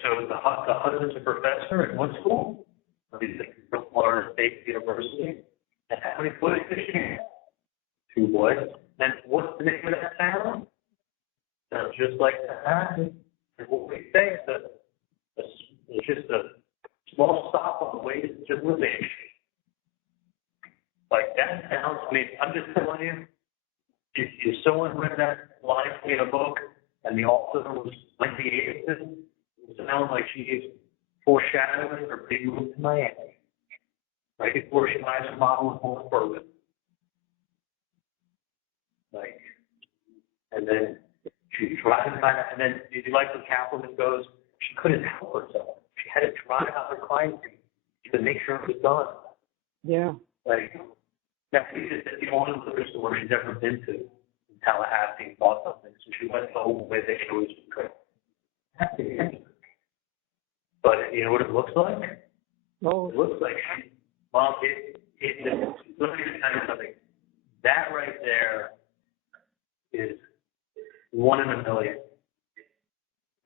So the husband's a professor at what school? He's at North Florida State University. And how many boys does she have? 2 boys. And what's the name of that town? Sounds just like that. And what we say is that it's just a small stop on the way to civilization. Like, that sounds, I mean, I'm just telling you, if someone read that line in a book and the author was Wendi, it sounds like she is foreshadowing her big move to Miami. Right before she buys a bottle of Old bourbon. Like, and then she's driving by that, and then did you like when Catwoman goes, she couldn't help herself. She had to drive out her crime scene to make sure it was done. Yeah. Like, that's the only liquor store she's ever been to in Tallahassee and bought something. So she went the whole way that she always could. But you know what it looks like? Oh. It looks like Mom, let me tell you something. That right there is 1 in a million.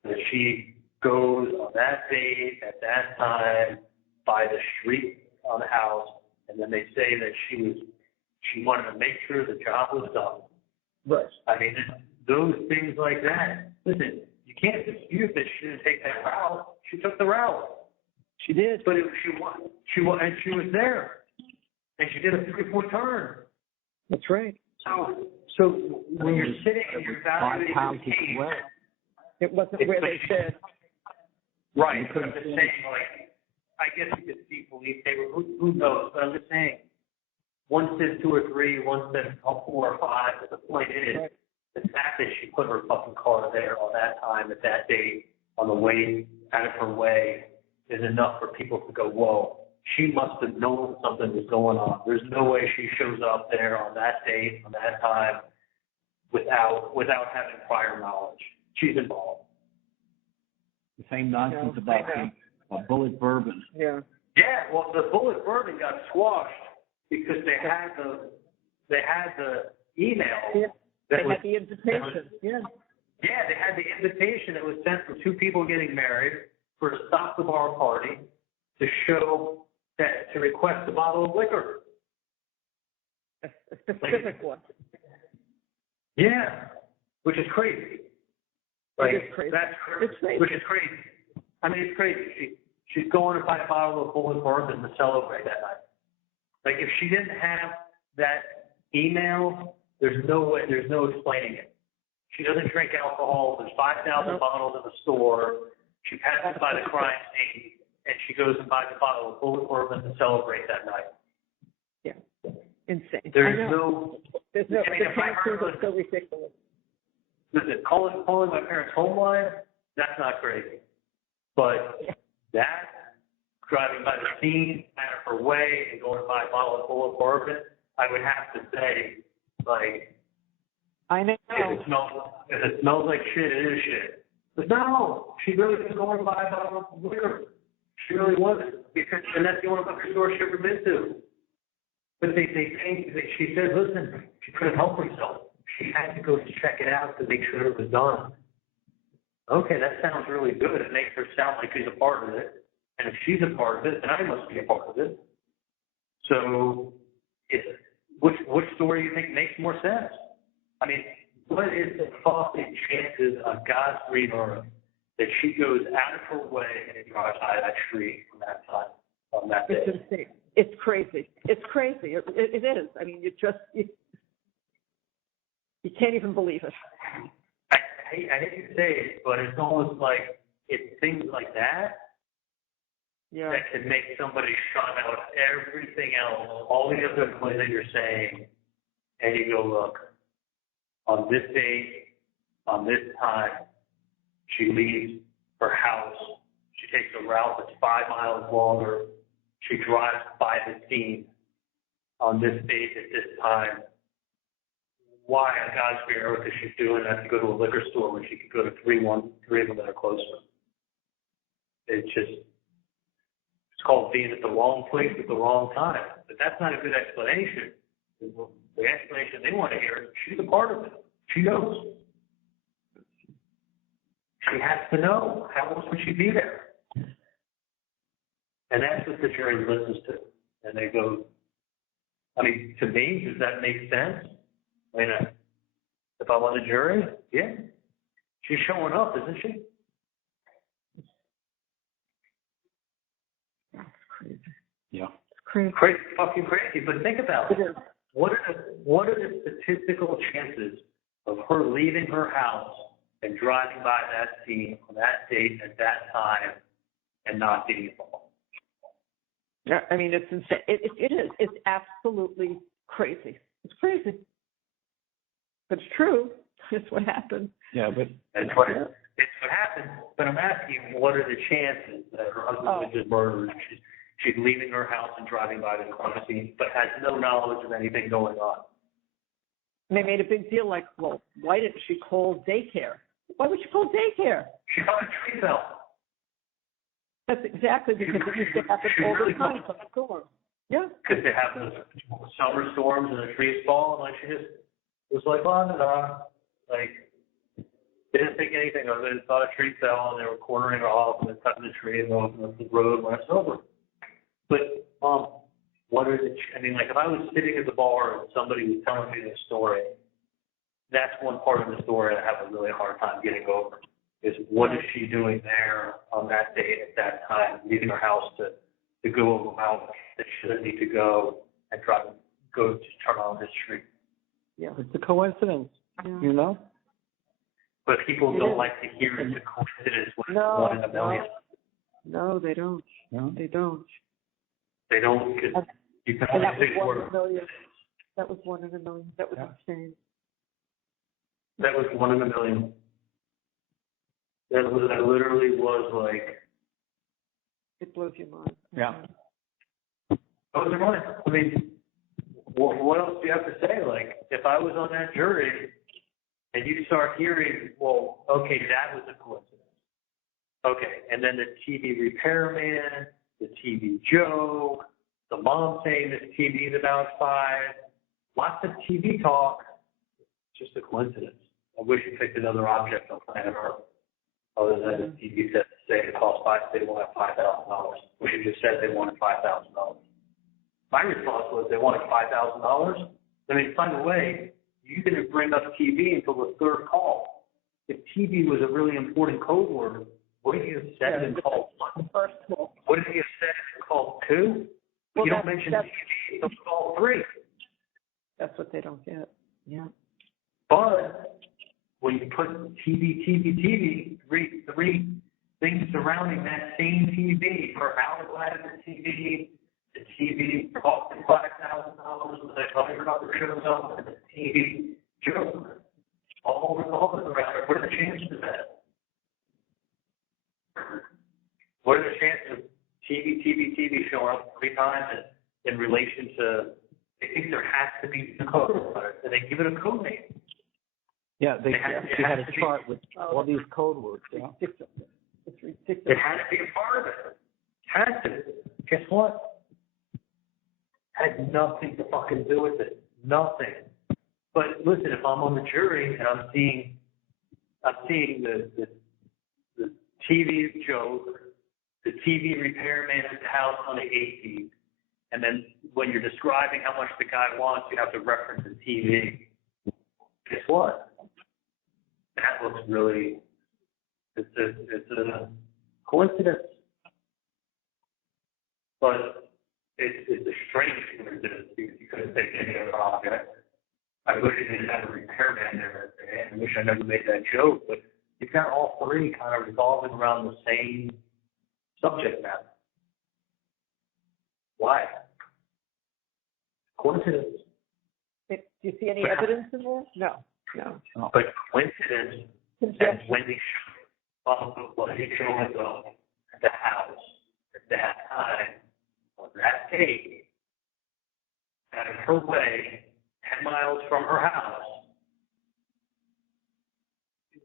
That she goes on that date at that time by the street on the house, and then they say that she wanted to make sure the job was done. Right. I mean, those things like that. Listen, you can't dispute that she didn't take that route. She took the route. She did. But she was there, and she did a 3-point turn. That's right. So when you're sitting and you're evaluating the case, it wasn't where they said. Right. But I'm just saying, like, I guess you could see police paper. Who knows? But I'm just saying, one said 2 or 3, one said 4 or 5. But the point is, the fact that she put her fucking car there on that time at that date on the way out of her way is enough for people to go, whoa, she must have known something was going on. There's no way she shows up there on that date, on that time, without having prior knowledge. She's involved. The same nonsense about the bullet bourbon. Yeah. Yeah, well, the bullet bourbon got squashed because they had the email. Yeah. They That was, had the invitation. Yeah, they had the invitation that was sent for 2 people getting married for a stop the bar party to show that to request a bottle of liquor. a specific one. Yeah, which is crazy. Like, It is crazy. That's It's crazy. Which is crazy. I mean, it's crazy. She's going to buy a bottle of bullet bourbon to celebrate that night. Like, if she didn't have that email, there's no explaining it. She doesn't drink alcohol. There's 5,000 bottles in the store. She passes by the crime scene, and she goes and buys a bottle of bullet bourbon to celebrate that night. Yeah, insane. There's the chances are so ridiculous. Listen, calling my parents' home line, that's not crazy. But that, driving by the scene, out of her way, and going to buy a bottle of bullet bourbon, I would have to say, like, I know. if it smells like shit, it is shit. But no, she really was going to buy a bottle of liquor. She really wasn't. And that's the only liquor store she ever been to. But she said, listen, she couldn't help herself. She had to go check it out to make sure it was done. Okay, that sounds really good. It makes her sound like she's a part of it. And if she's a part of it, then I must be a part of it. So which story do you think makes more sense? I mean, what is the fucking chances on God's green earth that she goes out of her way and drives by that street from that time on that day? It's insane. It's crazy. It's crazy. It is. I mean, you can't even believe it. I hate to say it, but it's almost like it's things like that that can make somebody shut out everything else, all the other things that you're saying, and you go, look, on this date, on this time, she leaves her house. She takes a route that's 5 miles longer. She drives by the scene on this date at this time. Why on God's green earth is she doing that to go to a liquor store when she could go to three of them that are closer? It's called being at the wrong place at the wrong time. But that's not a good explanation. The explanation they want to hear is she's a part of it. She knows. She has to know. How else would she be there? And that's what the jury listens to. And they go, I mean, to me, does that make sense? I mean, if I'm on the jury, yeah. She's showing up, isn't she? That's crazy. Yeah. It's crazy. Crazy, fucking crazy. But think about it. What are the statistical chances of her leaving her house and driving by that scene on that date at that time and not being involved? Yeah, I mean, it's insane. It is. It's absolutely crazy. It's crazy. But it's true. It's what happened. Yeah, but It's what happened. But I'm asking, what are the chances that her husband was just murdered? She's leaving her house and driving by the crime scene, but has no knowledge of anything going on. And they made a big deal like, well, why didn't she call daycare? Why would she call daycare? She got a tree fell. That's exactly because it used to happen all the time. Yeah. Because they have those summer storms and the trees fall, and like she just was like on and on, like didn't think anything of it. Thought a tree fell, and they were cornering it off, and then cutting the tree and going up the road when it's over. But what are the? I mean, like if I was sitting at the bar and somebody was telling me this story, that's one part of the story I have a really hard time getting over. Is what is she doing there on that date at that time, leaving her house to go out that she doesn't need to go and go to turn on this street? yeah, it's a coincidence, you know? But people don't like to hear it's a coincidence when it's one in a million. No, they don't. No? They don't. They don't, because you can And only that was say 1 word. in a million. That was 1 in a million. That was insane. That was 1 in a million. That literally was like. It blows your mind. Yeah. Blows your mind. I mean, what else do you have to say? Like, if I was on that jury and you start hearing, well, okay, that was a coincidence. Okay, and then the TV repairman, the TV joke, the mom saying this TV is about 5, lots of TV talk. It's just a coincidence. I wish you picked another object on planet Earth. Other than the TV set to say it cost they wanted $5,000. We should just said they wanted $5,000. My response was they wanted $5,000. I mean, by the way, you didn't bring up TV until the third call. If TV was a really important code word, wouldn't you have said it in call 1? First call. Wouldn't you have said it in call 2? Well, you don't mention TV until call 3. That's what they don't get. Yeah. But when you put TV, three things surrounding that same TV, her hourglass TV, the TV costing $5,000, the cover shows up, and the TV joke, all revolving around it. What are the chances of that? What are the chances of TV showing up 3 times in relation to? They think there has to be a code about it, and they give it a code name. Yeah, they had a chart with all these code words. It's ridiculous. It's ridiculous. It had to be a part of it. Has to. Guess what? Had nothing to fucking do with it. Nothing. But listen, if I'm on the jury and I'm seeing the TV joke, the TV repairman at the house on the 18th, and then when you're describing how much the guy wants, you have to reference the TV. Guess what? That looks really, it's a coincidence. But it's a strange coincidence because you couldn't take any other object. I wish I didn't have a repairman there. I wish I never made that joke, but you've got all three kind of revolving around the same subject matter. Why? Coincidence. Do you see any evidence in there? No. But coincidence, and Wendi was showing up at the house at that time on that date, out of her way, 10 miles from her house,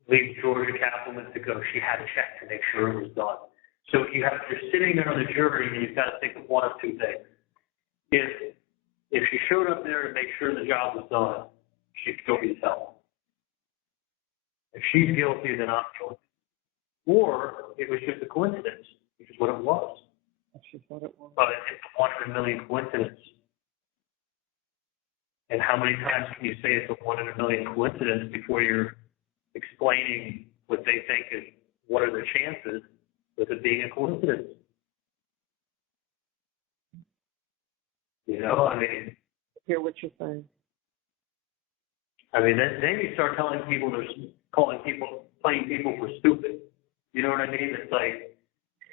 leave Georgia Kaplan to go. She had to check to make sure it was done. So you're sitting there on the jury, and you've got to think of one of two things. If she showed up there to make sure the job was done, she'd still be held. If she's guilty, then I'm guilty. Or it was just a coincidence, which is what it was. That's just what it was. But it's a 1 in a million coincidence. And how many times can you say it's a 1 in a million coincidence before you're explaining what they think is what are the chances with it being a coincidence? You know, I mean, I hear what you're saying. I mean, then you start telling people playing people for stupid. You know what I mean? It's like,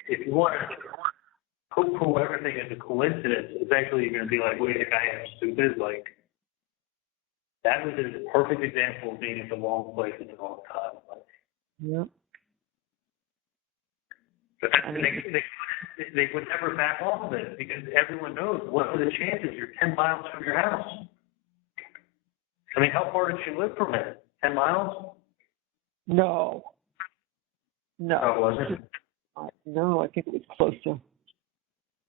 if you want to poo-poo everything as a coincidence, eventually you're going to be like, wait, I am stupid. Like, that was a perfect example of being at the wrong place at the wrong time. Like, yeah. But they would never back off of it because everyone knows what are the chances you're 10 miles from your house. I mean, how far did she live from it? 10 miles? No. Oh, it wasn't? No, I think it was closer.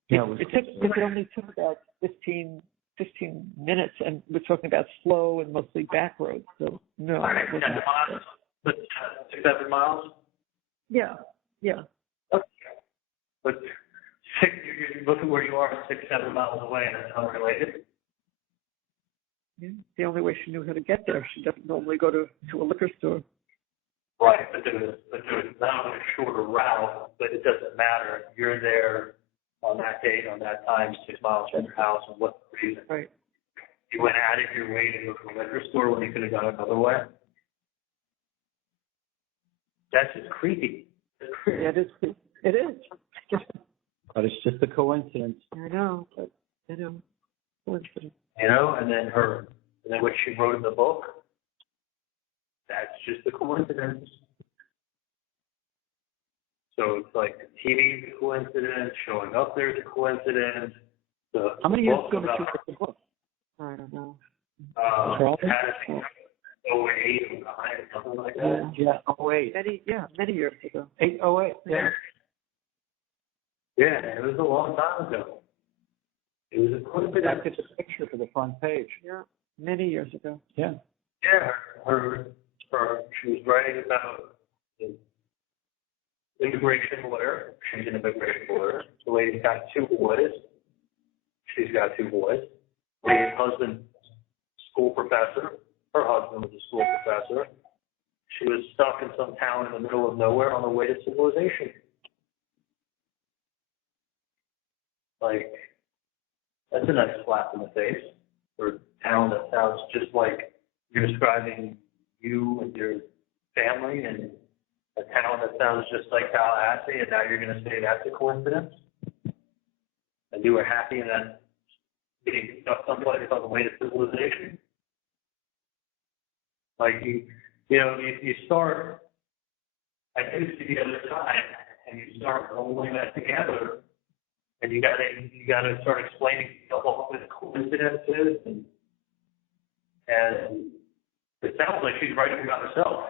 Yeah, it only took about 15 minutes, and we're talking about slow and mostly back roads. So no, All right, it wasn't. 10 miles? 6, 7 miles? Yeah. Okay. But you look at where you are 6, 7 miles away, and it's unrelated. Yeah. The only way she knew how to get there, she doesn't normally go to a liquor store. Right, but there was not only a shorter route, but it doesn't matter. You're there on that date, on that time, 6 miles from your house, and what's the reason? Right. You went out of your way to go to a liquor store when you could have gone another way? That's just creepy. Yeah, it is. It is. But it's just a coincidence. I know, but coincidence. You know, and then what she wrote in the book, that's just a coincidence. So it's like the TV is a coincidence, showing up there's a coincidence. How many years ago did you write the book? I don't know. Charlie? 08 or 09, something like that. Yeah, 08. Many years ago. 08, yeah. Yeah, it was a long time ago. It was a coincidence. I took a picture for the front page. Yeah, many years ago. Yeah. Yeah, she was writing about the immigration lawyer. She's an immigration lawyer. The lady's got 2 boys. She's got 2 boys. Lady's husband, school professor. Her husband was a school professor. She was stuck in some town in the middle of nowhere on the way to civilization. Like, that's a nice slap in the face for a town that sounds just like you're describing you and your family, and a town that sounds just like Tallahassee, and now you're going to say that's a coincidence? And you were happy in that being stuck someplace on the way to civilization? Like, you start, I do see the other side, and you start rolling that together, and you gotta start explaining what the coincidence is, and it sounds like she's writing about herself.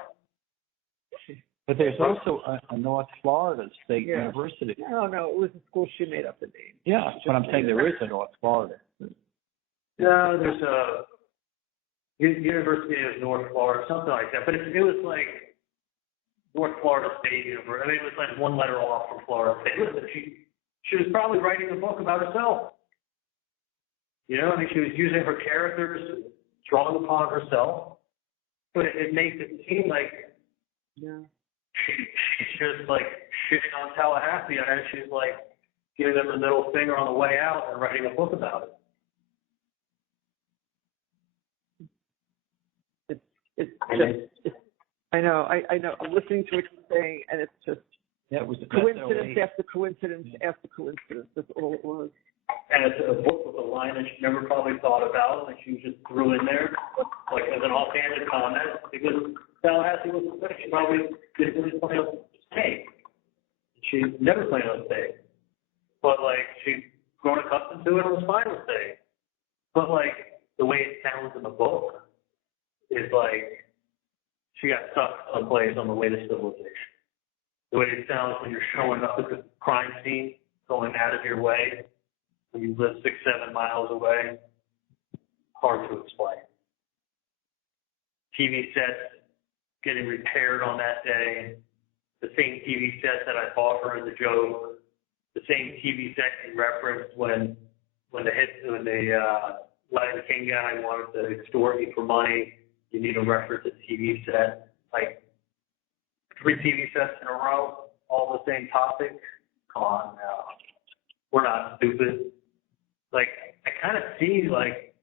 But there's also a North Florida State University. No, it was a school she made up the name. Yeah, but I'm saying there is a North Florida. No, there's a University of North Florida, something like that. But it was like North Florida State University. I mean, it was like one letter off from Florida State. Listen, she was probably writing a book about herself. You know, I mean, she was using her characters, drawing upon herself. But it makes it seem like she's just like shitting on Tallahassee, and then she's like giving them the middle finger on the way out and writing a book about it. I know. I'm listening to what you're saying, and it's just it was the coincidence after coincidence after coincidence. That's all it was. And it's a book with a line that she never probably thought about, and she just threw in there, like as an offhanded comment, because Tallahassee was a place she probably didn't really plan on staying. She never planned on staying. But like she's grown accustomed to it and was fine with staying. But like the way it sounds in the book is like she got stuck someplace on the way to civilization. The way it sounds when you're showing up at the crime scene, going out of your way, when you live 6-7 miles away, hard to explain. TV sets getting repaired on that day, the same TV set that I bought her as a joke, the same TV set you referenced when the Lion King guy wanted to extort me for money. You need to reference a TV set, like 3 TV sets in a row, all the same topic. Come on now. We're not stupid. Like, I kind of see, like,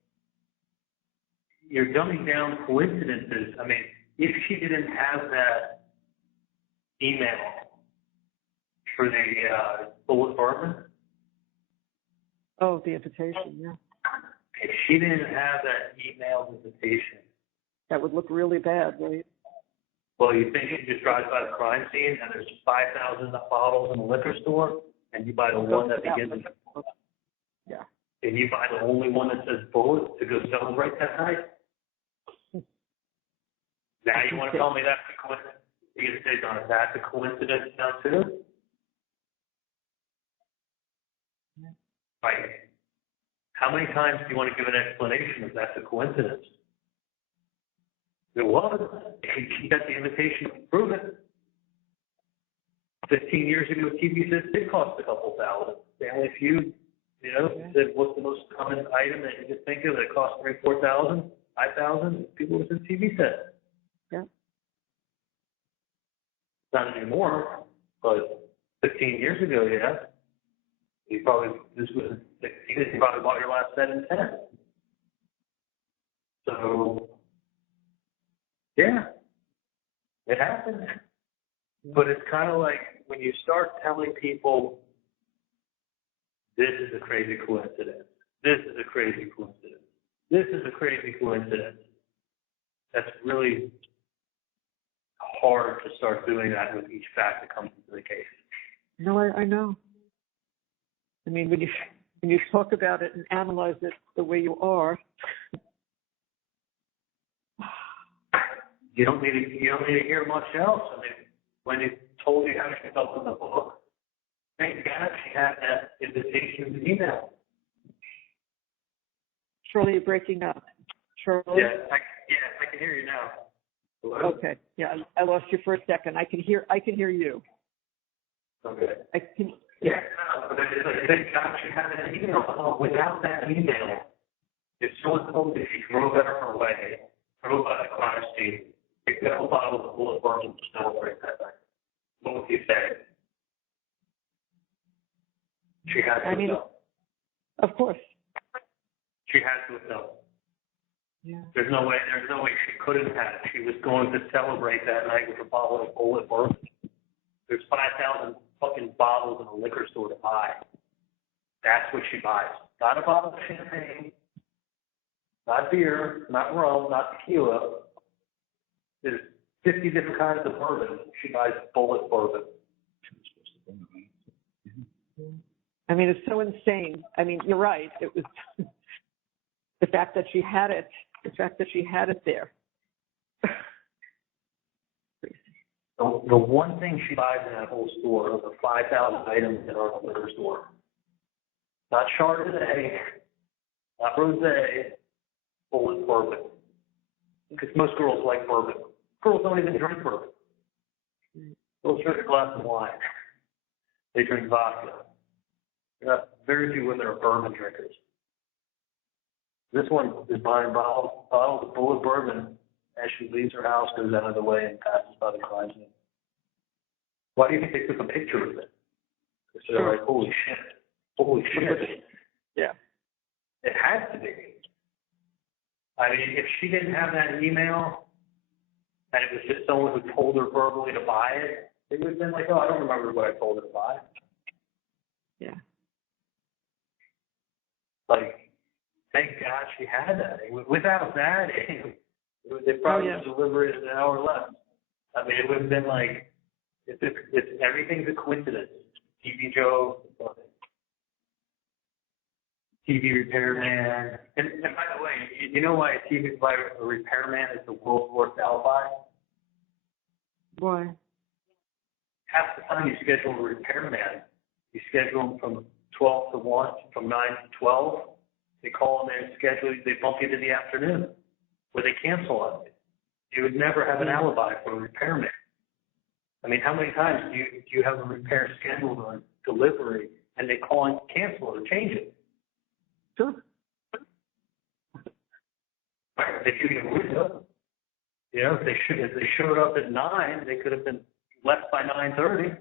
you're dumbing down coincidences. I mean, if she didn't have that email for the bullet bourbon. Oh, the invitation, yeah. If she didn't have that email invitation, that would look really bad, right? Well, you think she just drives by the crime scene and there's 5,000 bottles in the liquor store, and you buy the one that begins with, yeah, and you buy the only one that says bullet to go celebrate that night? Now you want to tell me that's a coincidence? You can say, Donna, that's a coincidence now too? Like, how many times do you want to give an explanation if that's a coincidence? It was. She got the invitation to prove it. 15 years ago, TV sets did cost a couple thousand. Family Feud, said what's the most common item that you could think of that cost $4,000, $5,000? People was in TV sets. Yeah. Not anymore, but 15 years ago, yeah. You probably bought your last set in 10. So, yeah, it happened. But it's kind of like when you start telling people, this is a crazy coincidence, this is a crazy coincidence, this is a crazy coincidence, that's really hard to start doing that with each fact that comes into the case. No, I know. I mean, when you talk about it and analyze it the way you are, you don't need to hear much else. I mean, when it told you how she felt in the book, thank God she had that invitation to email. Charlie, you're breaking up. Charlie? Yeah, I can hear you now. Hello? Okay. Yeah, I lost you for a second. I can hear you. Okay. I can. Yeah, but thank God she had that email. Without that email, if someone told me she drove out of her way, drove by the crime scene, picked up a bottle of bullet bourbon to celebrate that night, what would you say? She had to know. Of course. She had to know. Yeah. There's no way she couldn't have. She was going to celebrate that night with a bottle of bullet bourbon. There's 5,000 fucking bottles in a liquor store to buy. That's what she buys. Not a bottle of champagne, not beer, not rum, not tequila. There's 50 different kinds of bourbon. She buys bullet bourbon. I mean, it's so insane. I mean, you're right. It was the fact that she had it. The fact that she had it there. The one thing she buys in that whole store are the 5,000 items in our liquor store. Not Chardonnay, not rosé, full of bourbon. Because most girls like bourbon. Girls don't even drink bourbon. Girls drink a glass of wine. They drink vodka. Very few women are bourbon drinkers. This one is buying bottles full of bourbon as she leaves her house, goes out of the way, and passes by the crime scene. Why do you think they took a picture of it? Because they're like, holy shit. Yeah. It has to be. I mean, if she didn't have that email, and it was just someone who told her verbally to buy it, it would have been like, oh, I don't remember what I told her to buy. Yeah. Like, thank God she had that. Without that, they probably delivered it an hour less. I mean, it would have been like, it's everything's a coincidence. TV Joe, TV repairman. And by the way, you know why a repairman is the world's worst alibi? Why? Half the time you schedule a repairman, you schedule them from 12 to 1, from 9 to 12. They call them and schedule, they bump you to the afternoon, where they cancel on you. You would never have an alibi for a repairman. I mean, how many times do you have a repair scheduled or delivery, and they call and cancel or change it? Sure. They give you a window. You know, if they showed up at 9, they could have been left by 9:30.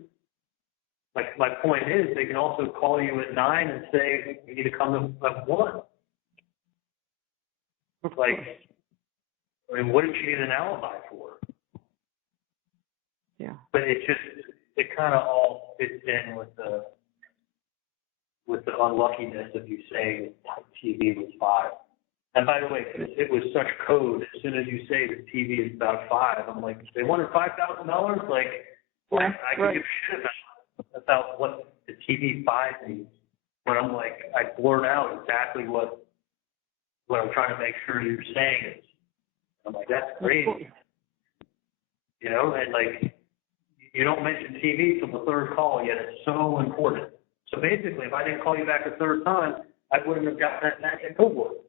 Like, my point is, they can also call you at 9 and say, you need to come at 1. Like, I mean, what did she need an alibi for? Yeah. But it kind of all fits in with the unluckiness of you saying TV was 5. And by the way, it was such code. As soon as you say the TV is about 5, I'm like, they wanted $5,000? Like, I can give a shit about what the TV 5 means. But I'm like, I blurt out exactly what I'm trying to make sure you're saying is. I'm like, that's crazy. You know, and like, you don't mention TV till the third call, yet it's so important. So basically, if I didn't call you back a third time, I wouldn't have gotten that magic code word.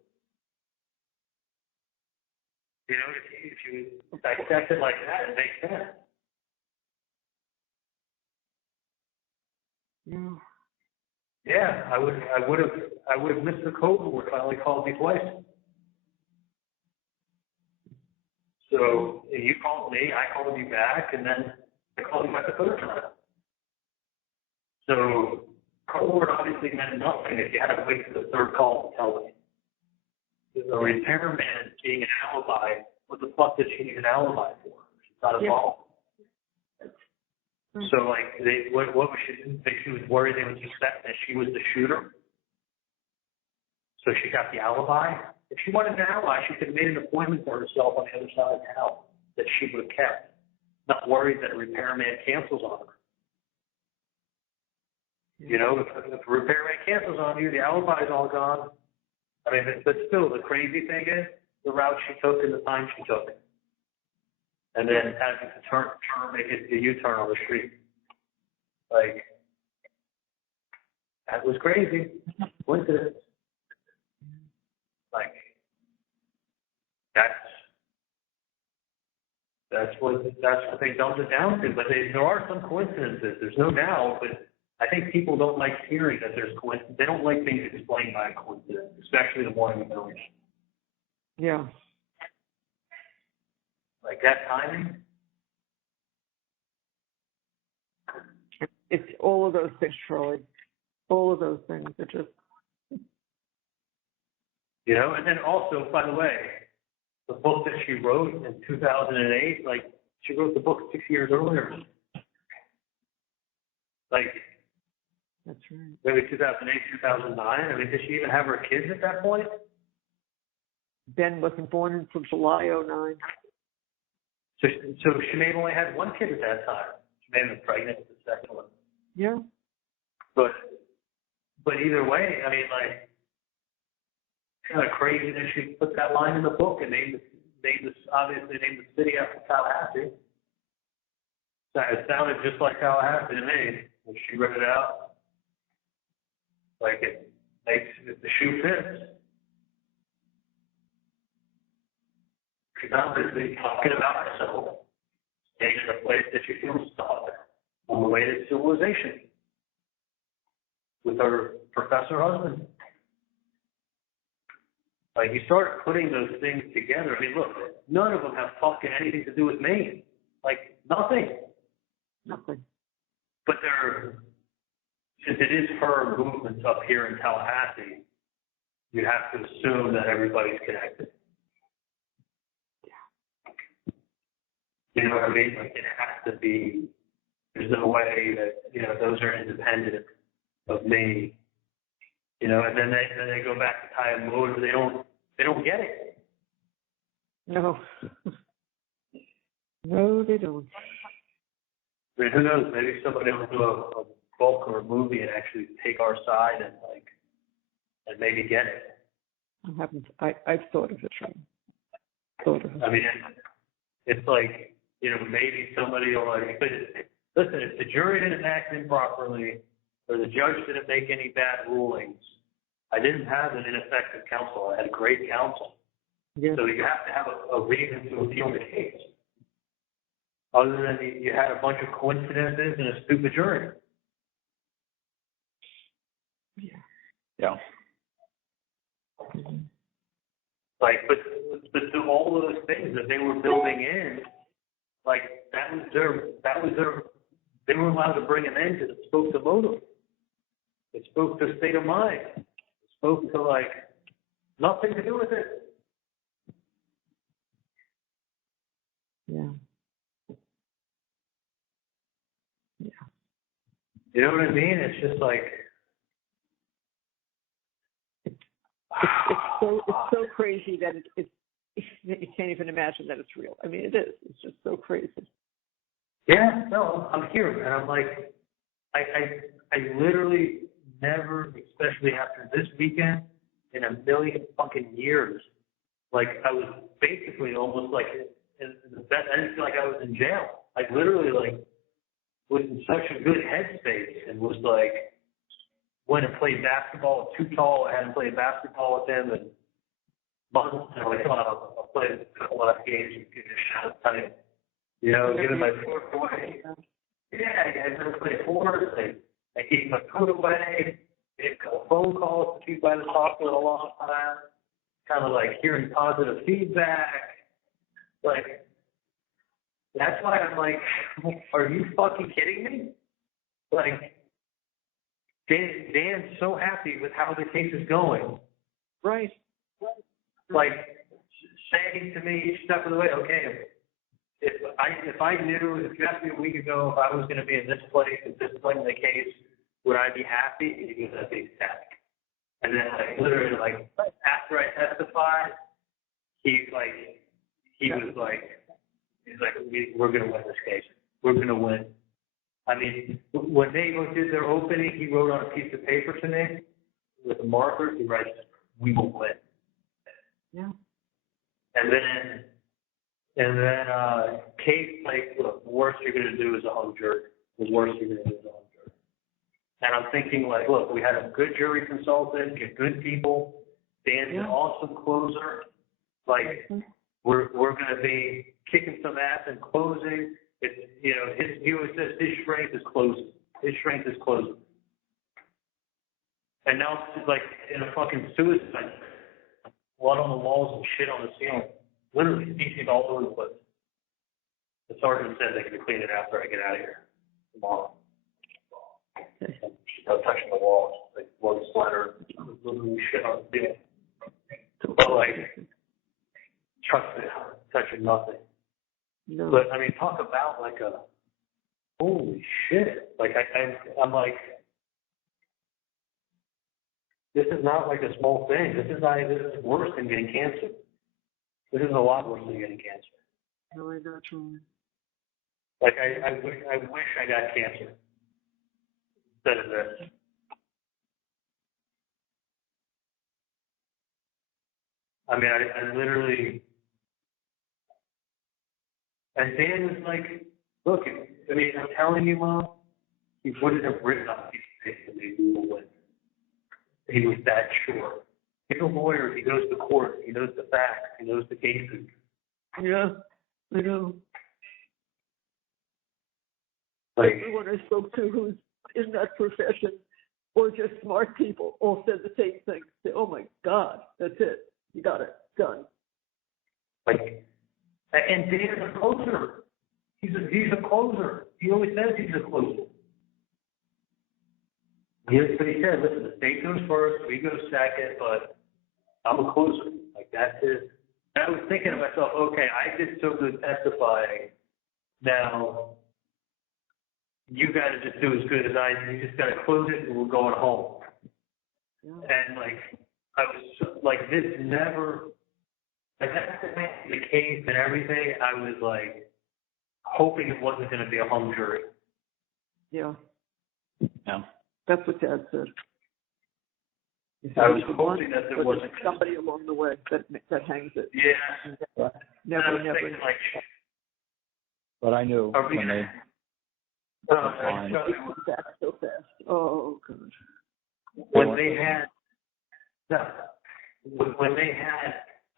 You know, if you dissect it like that, it makes sense. Yeah. Yeah, I would have missed the code word if I only called you twice. So you called me, I called you back, and then I called you back the third time. So code word obviously meant nothing if you had to wait for the third call to tell me. The repairman being an alibi, what the fuck did she need an alibi for? She's not involved. So, like, what was she? She was worried they would suspect that she was the shooter. So she got the alibi. If she wanted an alibi, she could have made an appointment for herself on the other side of town that she would have kept, not worried that a repairman cancels on her. You know, if a repairman cancels on you, the alibi is all gone. I mean, but still, the crazy thing is the route she took and the time she took. And then having to make it the U-turn on the street. Like, that was crazy. Coincidence. Like, that's what they dumped it down to. But there are some coincidences. There's no doubt, but I think people don't like hearing that there's coincidence. They don't like things explained by a coincidence, especially the morning of the race. Yeah. Like that timing. It's all of those things, Charlie. All of those things that just. You know, and then also, by the way, the book that she wrote in 2008, like, she wrote the book 6 years earlier. Like, That's right. Maybe 2008, 2009. I mean, did she even have her kids at that point? Ben wasn't born until July 2009. So she may have only had one kid at that time. She may have been pregnant with the second one. Yeah. But either way, I mean, like, kind of crazy that she put that line in the book and named the city after Tallahassee. So it sounded just like Tallahassee to me when she read it out. Like, it makes, if the shoe fits. She's obviously talking about herself, staying in a place that she feels stuck on the way to civilization with her professor husband. Like, you start putting those things together. I mean, look, none of them have fucking anything to do with me. Like, nothing. Nothing. But since it is her movements up here in Tallahassee, you have to assume that everybody's connected. You know what I mean? Like, it has to be, there's no way that, you know, those are independent of me. You know, and then they go back to tie a motive. They don't get it. No. No, they don't. I mean, who knows? Maybe somebody will do a book or a movie and actually take our side and maybe get it. I haven't. I've thought of it. Thought of it. I mean, it's like, you know, maybe somebody will like, listen, if the jury didn't act improperly or the judge didn't make any bad rulings, I didn't have an ineffective counsel. I had great counsel. Yeah. So you have to have a reason to appeal the case. Other than you had a bunch of coincidences and a stupid jury. Yeah. Like, but to all of those things that they were building in, like that was their, they were allowed to bring an end because it spoke to motive. It spoke to state of mind. It spoke to like nothing to do with it. Yeah. You know what I mean? It's just like it's so crazy that it's you can't even imagine that it's real. I mean, it is. It's just so crazy. Yeah, no, I'm here, and I'm like, I literally never, especially after this weekend, in a million fucking years, like I was basically almost like in the best. I didn't feel like I was in jail. I literally like was in such a good headspace and was like, went and played basketball with Too Tall. I hadn't played basketball with him in months. And I'm like, come on, I'll play a couple of games and give it a shot. You know, giving my foot away. Yeah, I never played sports. I gave my foot away. Made a couple phone calls to people I hadn't talked to in a long time. Kind of like hearing positive feedback. Like, that's why I'm like, are you fucking kidding me? Like, Dan's so happy with how the case is going. Right. Like, saying to me each step of the way, okay, if I knew, if you asked me a week ago if I was going to be in this place at this point in the case, would I be happy? He goes, I'd be ecstatic. And then, like, literally, like, after I testified, he's like, we're going to win this case. We're going to win. I mean, when they did their opening, he wrote on a piece of paper to me with a marker. He writes, "We will win." Yeah. And then Kate, like, look, the worst you're going to do is a hung jury. The worst you're going to do is a hung jury. And I'm thinking, like, look, we had a good jury consultant, get good people. Dan's an awesome closer. Like, we're going to be kicking some ass and closing. It's, you know, he always says his strength is closing. His strength is closing. And now it's like in a fucking suicide. Blood on the walls and shit on the ceiling. Literally, feces all over the place. The sergeant said they're going to clean it after I get out of here tomorrow. She's not touching the walls. Like, blood splatter, literally shit on the ceiling. But, like, trust me, touching nothing. No. But, I mean, talk about, like, a, holy shit. Like, I'm like, this is not like a small thing. This is worse than getting cancer. This is a lot worse than getting cancer. No, I got you. Like, I wish I got cancer instead of this. I mean, I literally, and Dan was like, look, I mean, I'm telling you, Mom, he wouldn't have written on a piece of paper that he will win. He was that sure. He's a lawyer. He goes to court. He knows the facts. He knows the cases. Yeah, I know. Like, Everyone I spoke to who's in that profession or just smart people all said the same thing. Say, oh my God, that's it. You got it. Done. like, and Dan's a closer. He's a closer. He always says he's a closer. But he said, listen, the state goes first, we go second, but I'm a closer. Like, that's it. I was thinking to myself, okay, I did so good testifying. Now, you got to just do as good as I do. You just got to close it and we're going home. Yeah. And, like, I was, like, this never, like, that's the case and everything. I was, like, hoping it wasn't going to be a hung jury. Yeah. Yeah. That's what Dad said. I was hoping that there wasn't somebody along the way that hangs it. Yeah. Never. Thinking, like, But I knew are we when they. It comes back so fast. Oh, gosh. When they had,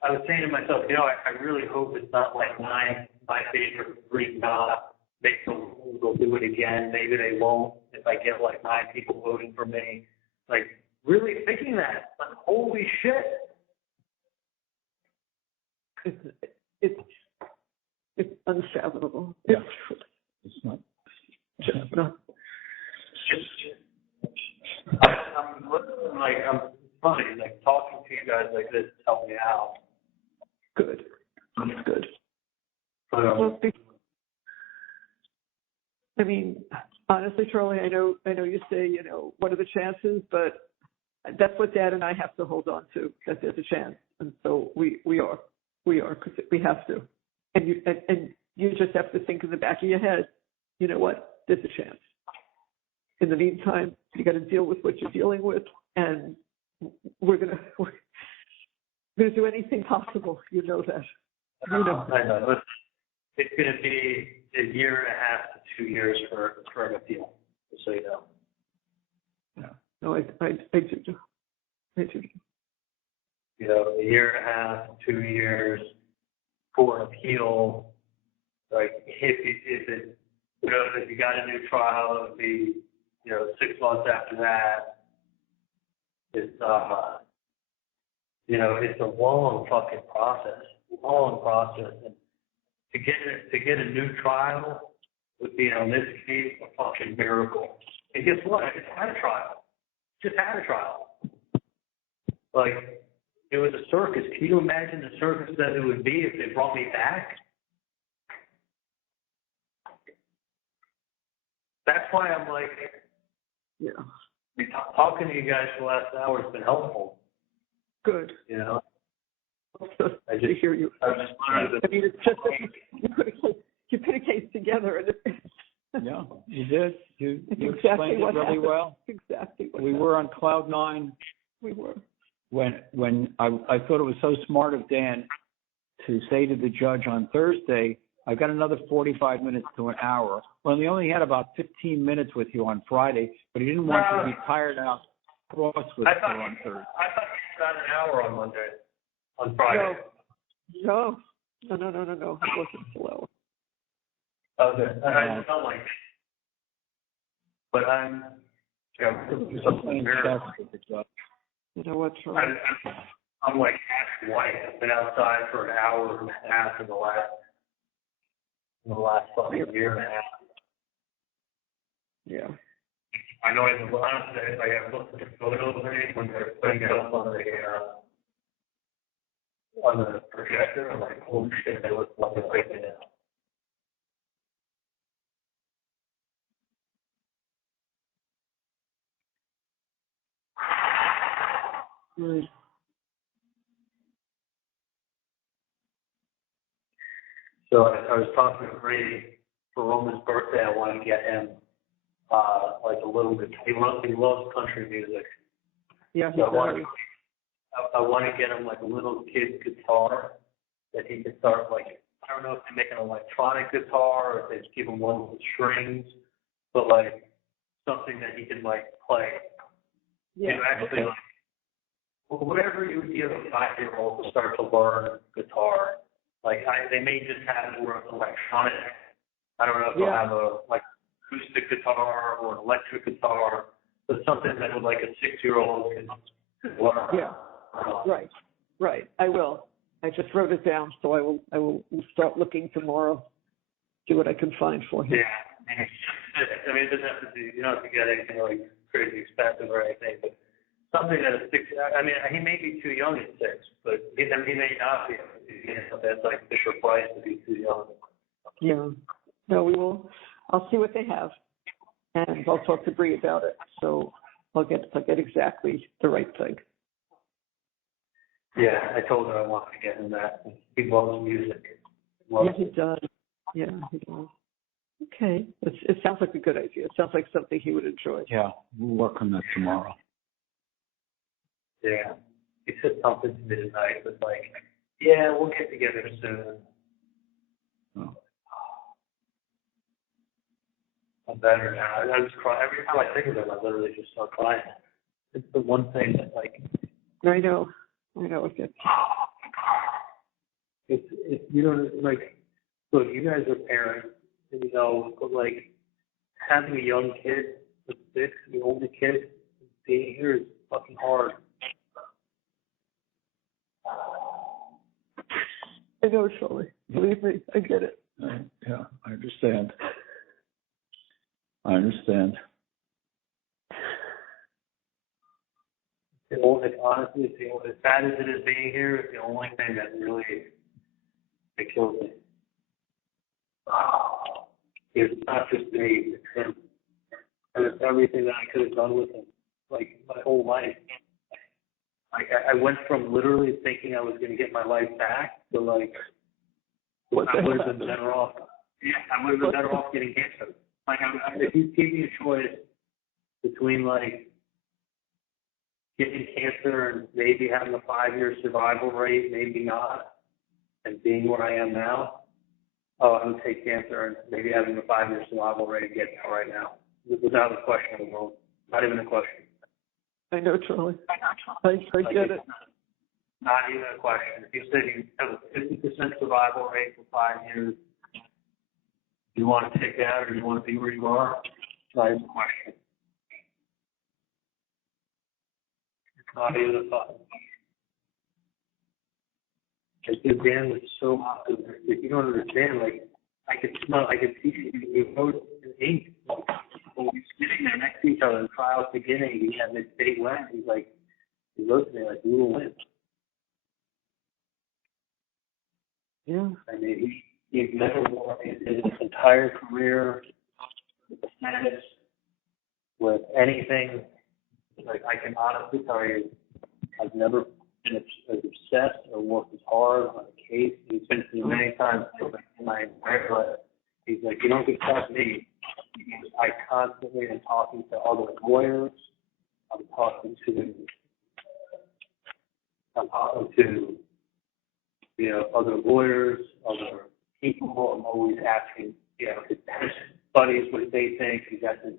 I was saying to myself, you know, I really hope it's not like my favorite Greek God. They'll do it again. Maybe they won't. If I get like 9 people voting for me, like really thinking that, like holy shit. It's unfathomable. Yeah. It's not. Just not. I'm funny, like talking to you guys like this helped me out. Good. That's good. But, I mean, honestly, Charlie, I know you say, you know, what are the chances, but that's what Dad and I have to hold on to, that there's a chance. And so we are, because we have to. And you just have to think in the back of your head, you know what, there's a chance. In the meantime, you got to deal with what you're dealing with, and we're gonna do anything possible. You know that. You know. I know. It's going to be a year and a half to 2 years for an appeal, just so you know. Yeah. No, I do. I do. You know, a year and a half, 2 years for an appeal. Like if you got a new trial, it would be 6 months after that. It's it's a long fucking process. And to get a new trial would be, in this case, a fucking miracle. And guess what? I just had a trial. Like, it was a circus. Can you imagine the circus that it would be if they brought me back? That's why I'm like, talking to you guys for the last hour has been helpful. Good. You know? I hear you. I mean, it's just that you put a case together. And yeah, you did. You exactly explained it really happened. well. Exactly what we happened. were on cloud 9. We were. When I thought it was so smart of Dan to say to the judge on Thursday, I've got another 45 minutes to an hour. Well, he only had about 15 minutes with you on Friday, but he didn't want you to be tired out cross with you on Thursday. I thought you got an hour on Monday. On Friday? No. It wasn't slow. Okay. I felt like, but I'm. You know what, Charlie? I'm like half white. I've been outside for an hour and a half in the last fucking year and a half. Yeah. I know I have looked at the photos when they're putting it up on the projector. I'm like, holy shit, they look like they're breaking it out. Right. So I was talking to Brady for Roman's birthday. I want to get him like a little bit. He loves country music. Yeah. So I want to get him like a little kid guitar that he can start like. I don't know if they make an electronic guitar or if they just give him one with strings, but like something that he can like play. Yeah. Actually, like whatever you would give a 5-year-old to start to learn guitar. Like they may just have it where it's electronic. I don't know if they'll have a like acoustic guitar or an electric guitar, but something that would like a 6-year-old can learn. Yeah. Right. I will. I just wrote it down, so I will start looking tomorrow. See what I can find for him. Yeah. I mean, it doesn't have to be. You don't have to get anything like crazy expensive or anything, but something that is 6. I mean, he may be too young at 6, but he may not be. That's like Fisher Price to be too young. Yeah. No, we will. I'll see what they have, and I'll talk to Bree about it. So I'll get exactly the right thing. Yeah, I told her I wanted to get him that. He loves music. Yeah, he does. Yeah, he does. Okay. It sounds like a good idea. It sounds like something he would enjoy. Yeah, we'll work on that tomorrow. Yeah. He said something to me tonight, but like, yeah, we'll get together soon. Oh. I'm better now. I just cry. Every time I think of him, I literally just start crying. It's the one thing that, like... I know. Okay. It's you know, like, look, you guys are parents, you know, but, like, having a young kid, with 6, the older kid, being here is fucking hard. I know, Charlie. Believe me, I get it. Yeah, I understand. Honestly, as bad as it is being here, it's the only thing that really kills me. It's not just me, it's him. And it's everything that I could have done with him, like my whole life. Like I went from literally thinking I was going to get my life back to like, I would have been better off. Yeah, I would have been better off getting cancer. Like if you gave me a choice between like getting cancer and maybe having a 5-year survival rate, maybe not, and being where I am now, I would take cancer and maybe having a 5-year survival rate and get there right now. Without a question in the world. Not even a question. I know, Charlie. I get it. Not even a question. If you said you have a 50% survival rate for 5 years, do you want to take that or do you want to be where you are? Not even a question. Not even a thought. Like, the Dan was so optimistic. You don't understand. Like, I could see you wrote in ink. Like, when we were sitting there next to each other, the trial's beginning, he had this big win. He wrote to me like, we will win. Yeah. I mean, he's never won in his entire career with the status, with anything. Like, I can honestly tell you, I've never been as obsessed or worked as hard on a case. He's been to me many times in my entire life. He's like, you don't get to trust me. I constantly am talking to other lawyers. I'm talking to you know, other lawyers, other people. I'm always asking, you know, his buddies what they think. He's asking,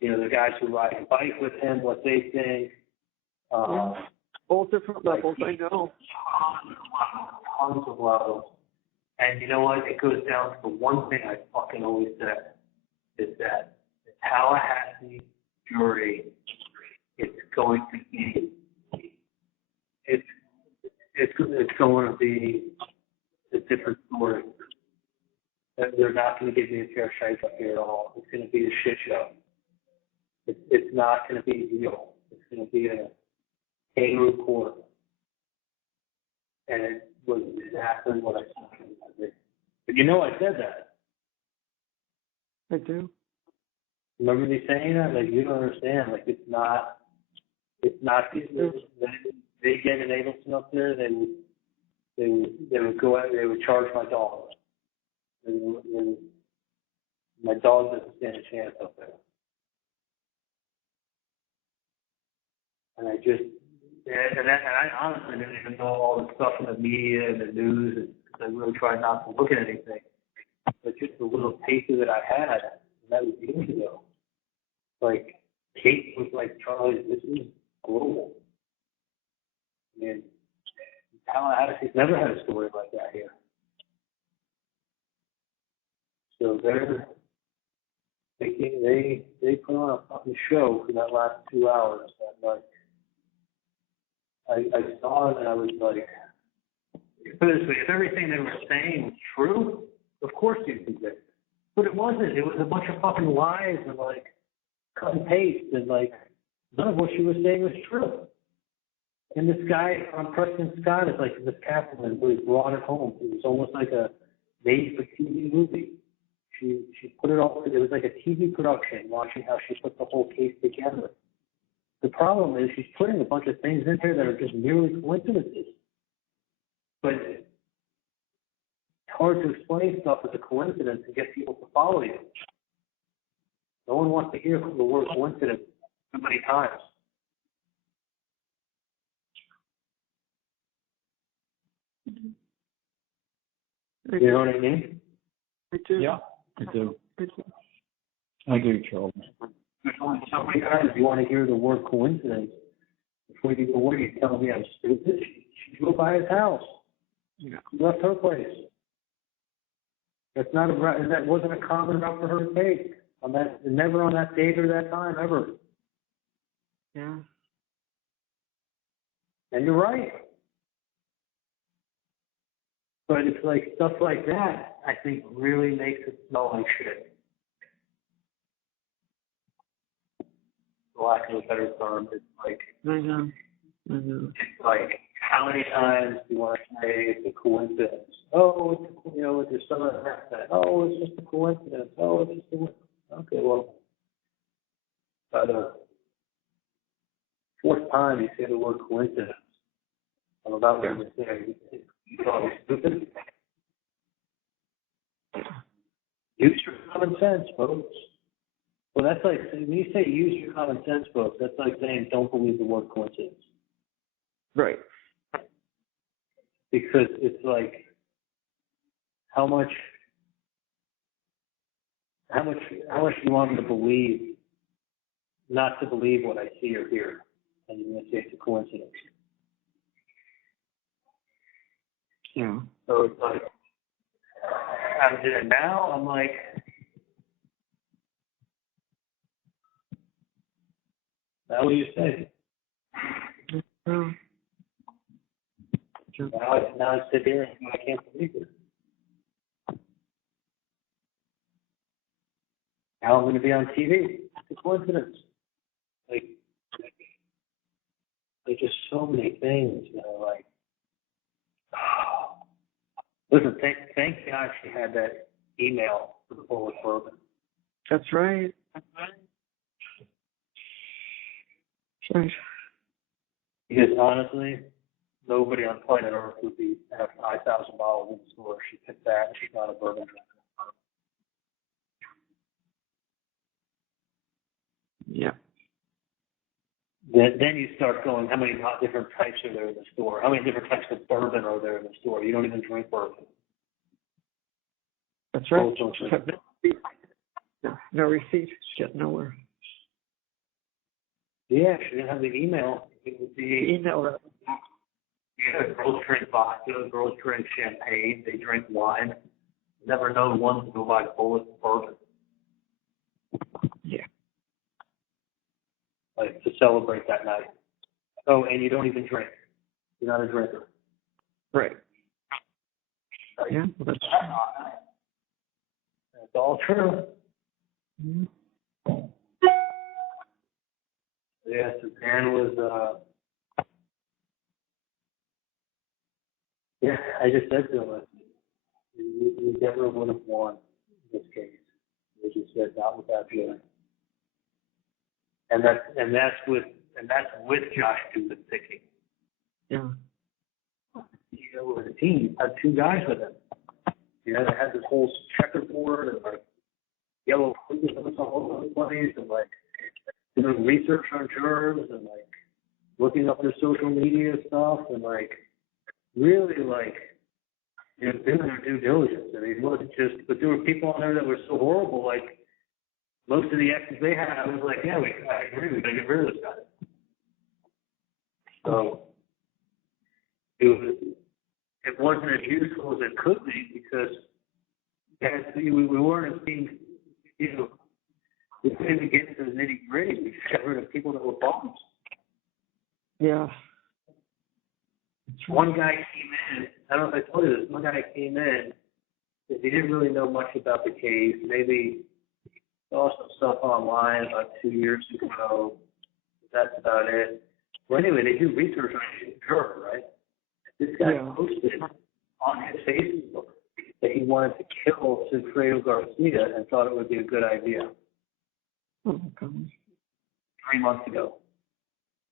you know, the guys who ride a bike with him what they think. All different levels, I know. Tons of levels. And you know what? It goes down to the one thing I fucking always said, is that the Tallahassee jury is going to be, it's going to be a different story. They're not going to give me a fair shake up here at all. It's going to be a shit show. It's not going to be real. It's going to be a kangaroo court. And it was exactly what I said. But you know I said that. I do. Remember me saying that? Like, you don't understand. Like, it's not they get an Adelson up there, they would go out, they would charge my dog. My dog doesn't stand a chance up there. And I honestly didn't even know all the stuff in the media and the news, because I really tried not to look at anything. But just the little taster that I had, and that was years ago. Like, Kate was like, Charlie, this is global. I mean, Tallahassee's never had a story like that here. So they put on a fucking show for that last 2 hours that night. I saw it and I was like, put it this way, if everything they were saying was true, of course you'd be there. But it wasn't. It was a bunch of fucking lies and like cut and paste and like none of what she was saying was true. And this guy on Preston Scott is like this Catherine who brought it home. It was almost like a made-for-TV movie. She put it all. It was like a TV production, watching how she put the whole case together. The problem is she's putting a bunch of things in here that are just merely coincidences. But it's hard to explain stuff as a coincidence and get people to follow you. No one wants to hear the word coincidence too many times. You know what I mean? I do. Yeah, I do. I do. I do, Charles. There's only so many times you want to hear the word coincidence before you go away. You tell me I'm stupid. She drove by his house. Yeah. She left her place. That wasn't a common route for her to take. Never on that date or that time ever. Yeah. And you're right. But it's like stuff like that, I think, really makes it smell like shit. For lack of a better term, it's like, I know. it's like, how many times do you want to say it's a coincidence? Oh, there's some of that. Oh, it's just a coincidence. Oh, it's just a coincidence. Okay, well, by the fourth time you say the word coincidence, I'm about to say, oh, stupid. Use your common sense, folks. Well, that's like, when you say use your common sense, folks, that's like saying don't believe the word coincidence. Right. Because it's like, how much do you want me to believe, not to believe what I see or hear? And you're going to say it's a coincidence. Yeah. So it's like, and now I'm like, now what do you say? Yeah. Now I sit here and I can't believe it. Now I'm going to be on TV. It's a coincidence. Like, there's just so many things that are like, listen, thank God she had that email for the Polish bourbon. That's right. Right. Because honestly, nobody on planet Earth would be have $5,000 in the store. She picked that and she's not a bourbon drinker. Yeah. Then you start going, how many different types are there in the store? How many different types of bourbon are there in the store? You don't even drink bourbon. That's right. Don't drink. No receipt. Get nowhere. Yeah, she didn't have the email. It would be Email. yeah, girls drink vodka, girls drink champagne, they drink wine. Never known one to go buy Polish bourbon. Yeah. Like to celebrate that night. Oh, and you don't even drink. You're not a drinker. Right. Yeah. Well, That's all true. Mm-hmm. Yeah, so Dan was, yeah, I just said to him, you never would have won this case. They just said not without you. And that's with Josh Dubin picking. Yeah. You know, with a team, had two guys with him. You know, they had this whole checkerboard and like yellow footnotes all over the place and like doing research on jurors and like looking up their social media stuff and like really like, you know, doing their due diligence. I mean, it wasn't just, but there were people on there that were so horrible. Like most of the exes they had, I was like, yeah, I agree, we gotta get rid of this guy. So it wasn't as useful as it could be because we weren't being, we couldn't even get into the nitty gritty. We just got rid of people that were bums. Yeah. One guy came in, I don't know if I told you this, one guy came in, he didn't really know much about the case, maybe saw some stuff online about 2 years ago. That's about it. Well, anyway, they do research on his juror, right? This guy posted on his Facebook that he wanted to kill Sigfredo Garcia and thought it would be a good idea. Oh, my God. 3 months ago.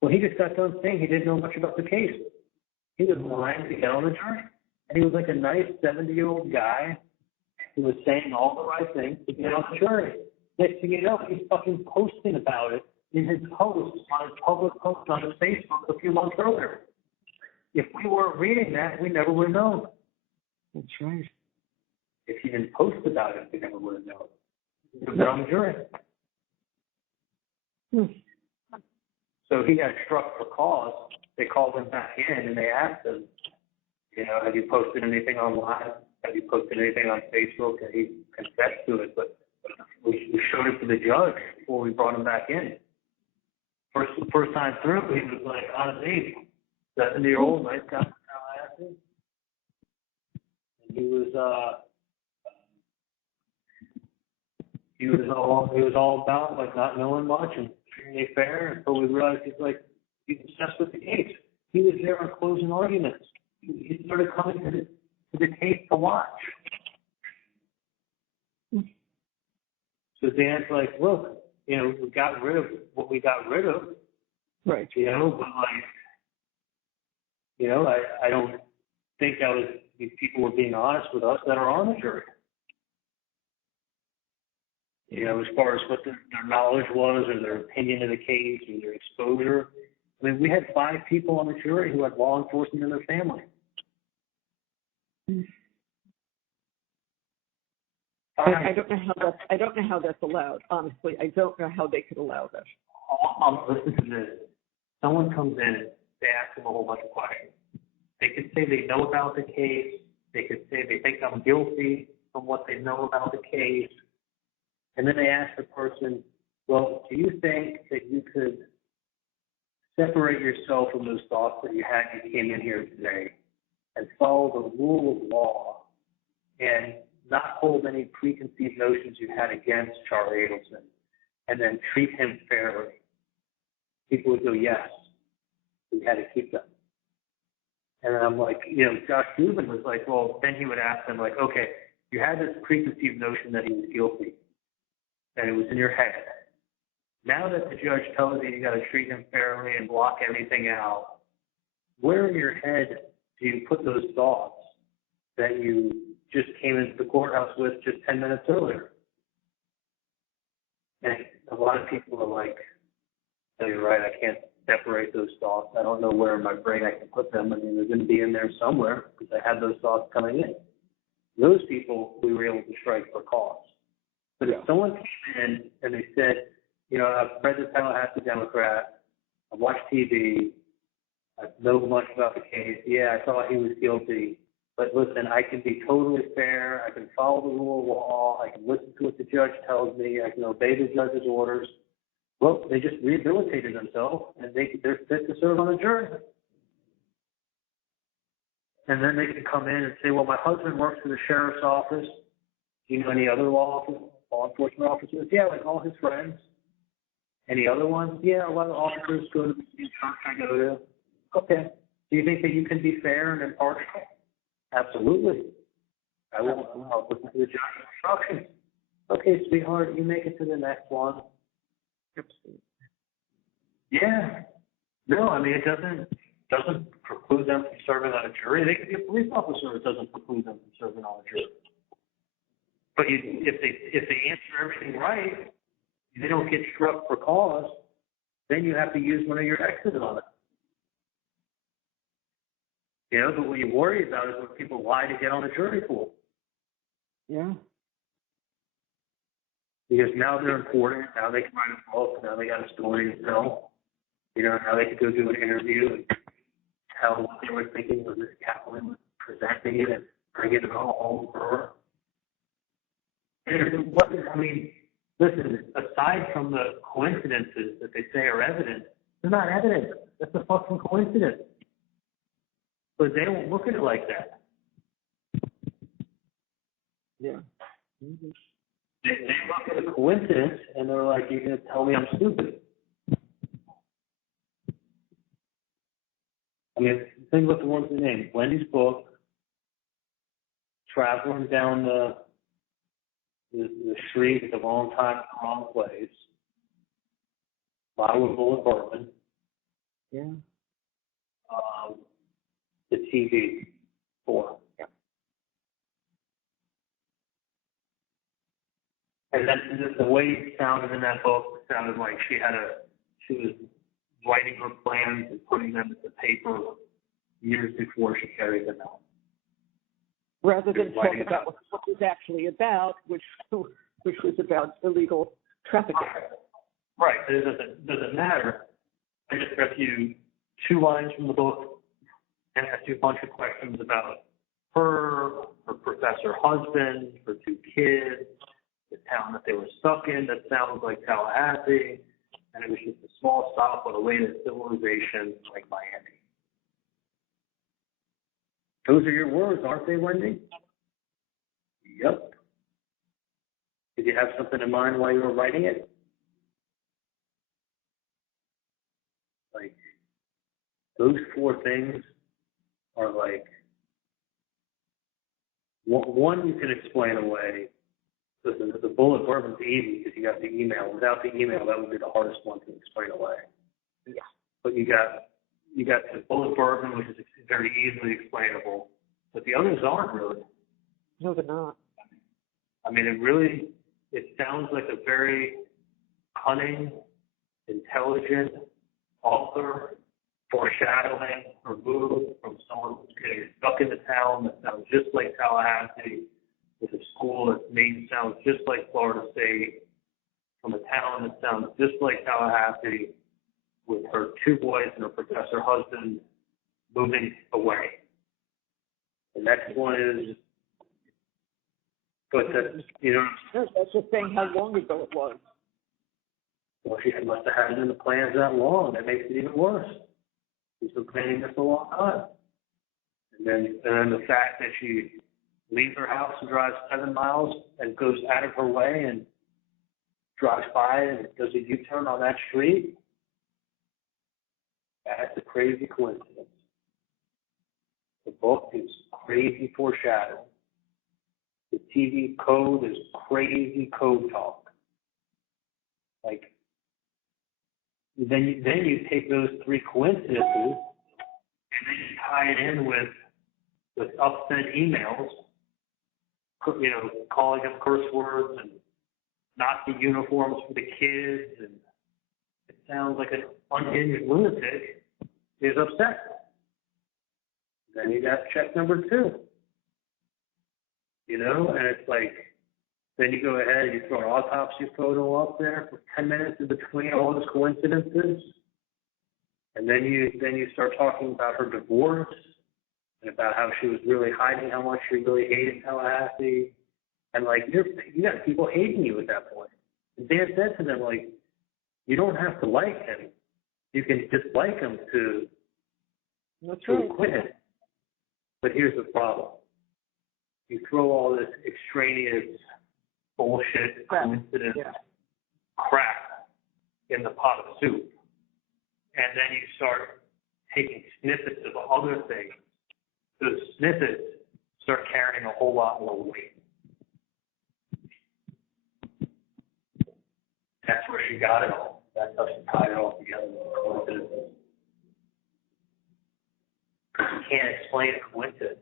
Well, he just got done saying he didn't know much about the case. He was lying to get on the jury. And he was like a nice 70-year-old guy who was saying all the right things to get on the jury. Next thing you know, he's fucking posting about it in his post, on his public post on his Facebook a few months earlier. If we weren't reading that, we never would have known. That's right. If he didn't post about it, we never would have known. He would have been on the jury. So he got struck for cause. They called him back in and they asked him, have you posted anything online? Have you posted anything on Facebook? And he confessed to it, but we showed it to the judge before we brought him back in. First time through, he was like on his age, 70-year-old, nice guy, and he was all about like not knowing much and treating me fair until we realized he's obsessed with the case. He was there on closing arguments. He started coming to the case to watch. So Dan's like, look, we got rid of what we got rid of. Right. But I don't think that was, these people were being honest with us that are on the jury. As far as what their knowledge was or their opinion of the case or their exposure. I mean, we had 5 people on the jury who had law enforcement in their family. I don't know how that's allowed. Honestly, I don't know how they could allow that. Listen to this. Someone comes in, they ask them a whole bunch of questions. They could say they know about the case. They could say they think I'm guilty from what they know about the case. And then they ask the person, well, do you think that you could separate yourself from those thoughts that you had when you came in here today and follow the rule of law and not hold any preconceived notions you had against Charlie Adelson and then treat him fairly? People would go, yes, we had to keep them. And I'm like, Josh Dubin was like, well, then he would ask them, like, okay, you had this preconceived notion that he was guilty, and it was in your head. Now that the judge tells you got to treat him fairly and block everything out, where in your head do you put those thoughts that you just came into the courthouse with just 10 minutes earlier? And a lot of people are like, no, you're right, I can't separate those thoughts. I don't know where in my brain I can put them. I mean, they're going to be in there somewhere because I had those thoughts coming in. Those people, we were able to strike for cause. But if someone came in and they said, I've read the Tallahassee Democrat, I watched TV, I know much about the case, yeah, I thought he was guilty, but listen, I can be totally fair, I can follow the rule of law, I can listen to what the judge tells me, I can obey the judge's orders. Well, they just rehabilitated themselves, and they're fit to serve on a jury. And then they can come in and say, well, my husband works for the sheriff's office. Do you know any other law enforcement officers? Yeah, like all his friends. Any other ones? Yeah, a lot of officers go to the same church I go to. Okay. Do you think that you can be fair and impartial? Absolutely. I'll listen to the judge's instructions. Okay, sweetheart, you make it to the next one. Yeah. No, I mean, it doesn't preclude them from serving on a jury. They could be a police officer. It doesn't preclude them from serving on a jury. But if they answer everything right, they don't get struck for cause, then you have to use one of your exes on it. But what you worry about is when people lie to get on a jury pool. Yeah. Because now they're important. Now they can write a book. Now they got a story to tell. Now they can go do an interview and tell what they were thinking when Miss Kaplan was presenting it and bring it all home for her. I mean, listen, aside from the coincidences that they say are evident, they're not evidence. That's a fucking coincidence. But they don't look at it like that. Yeah. They look at a coincidence and they're like, you're going to tell me I'm stupid. I mean, think about the ones they named. Wendy's book, traveling down the street at the wrong time, wrong place, bottle of bullet bourbon. Yeah. The TV 4. Yeah. And then the way it sounded in that book sounded like she was writing her plans and putting them to paper years before she carried them out. Rather than talk about what the book was actually about, which was about illegal trafficking. Right. It doesn't matter. I just read you 2 lines from the book and asked you a bunch of questions about her professor husband, her 2 kids, the town that they were stuck in that sounds like Tallahassee, and it was just a small stop on the way to civilization like Miami. Those are your words, aren't they, Wendy? Yep. Did you have something in mind while you were writing it? Like, those 4 things are like, one you can explain away. Listen, the bullet bourbon's easy because you got the email. Without the email, that would be the hardest one to explain away. Yeah. But you got the bullet bourbon, which is very easily explainable, but the others aren't really. No, they're not. I mean, it sounds like a very cunning, intelligent author foreshadowing her move from someone who's getting stuck in the town that sounds just like Tallahassee, with a school that's name sounds just like Florida State, from a town that sounds just like Tallahassee, with her 2 boys and her professor husband moving away. The next one is, but that's, That's just saying how long ago it was. Well, she must have had it in the plans that long. That makes it even worse. She's been planning this a long time. And then the fact that she leaves her house and drives 7 miles and goes out of her way and drives by and does a U-turn on that street, that's a crazy coincidence. The book is crazy foreshadowing. The TV code is crazy code talk. Like, then you take those 3 coincidences and then you tie it in with upsent emails, calling them curse words and Nazi uniforms for the kids, and it sounds like an unhinged lunatic is upset. Then you got check number 2. And it's like, then you go ahead and you throw an autopsy photo up there for 10 minutes in between all those coincidences. And then you start talking about her divorce and about how she was really hiding how much she really hated Tallahassee. And like, you got people hating you at that point. And Dan said to them, like, you don't have to like him. You can dislike him to quit him. But here's the problem. You throw all this extraneous bullshit, coincidence, crap in the pot of soup. And then you start taking snippets of other things. Those snippets start carrying a whole lot more weight. That's where she got it all. That's how she tied it all together with coincidences. Because you can't explain a coincidence.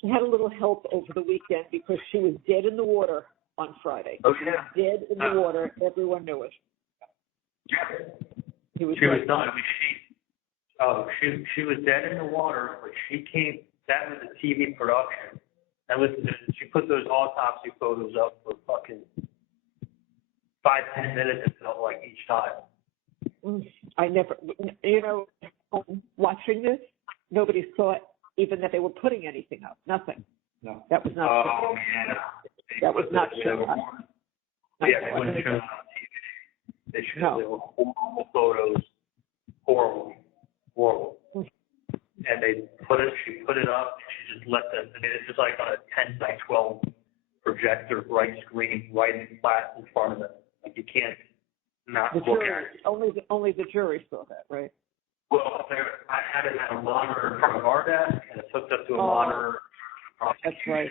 She had a little help over the weekend because she was dead in the water on Friday. Oh, yeah. Dead in the water. Everyone knew it. Yeah. She was done. I mean, she was dead in the water, but she came. That was a TV production. She put those autopsy photos up for fucking 5-10 minutes. It felt like each time. I never, watching this, nobody saw even that they were putting anything up. Nothing. No. That was not. Oh, yeah. That was not shown. Yeah, they wouldn't show it on TV. They showed the horrible photos. Horrible. And she put it up, and she just let them, I mean, it's just like on a 10 by 12 projector, bright screen, right in flat in front of it. Like you can't not The look jury, at it. only the jury saw that, right? Well, I had it at a monitor in front of our desk, and it's hooked up to a monitor. That's right.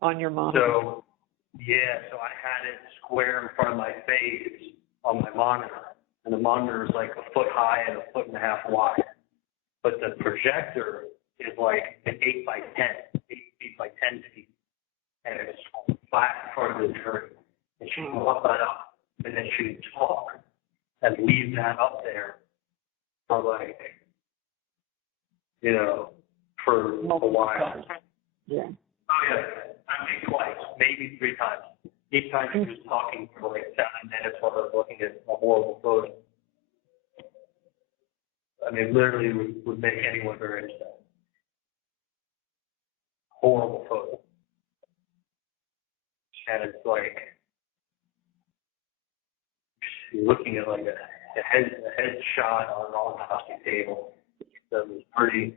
On your monitor. So I had it square in front of my face on my monitor, and the monitor is like a foot high and a foot and a half wide. But the projector is like an 8 by 10, 8 feet by 10 feet, and it's flat in front of the jury. And she would walk that up, and then she would talk and leave that up there for like, for a while. Yeah. Oh yeah, I mean twice, maybe 3 times. Each time she was talking for like 7 minutes while I was looking at a horrible photo. I mean, literally would make anyone very upset. Horrible photo. And it's like, you're looking at like a head shot on an autopsy table that was pretty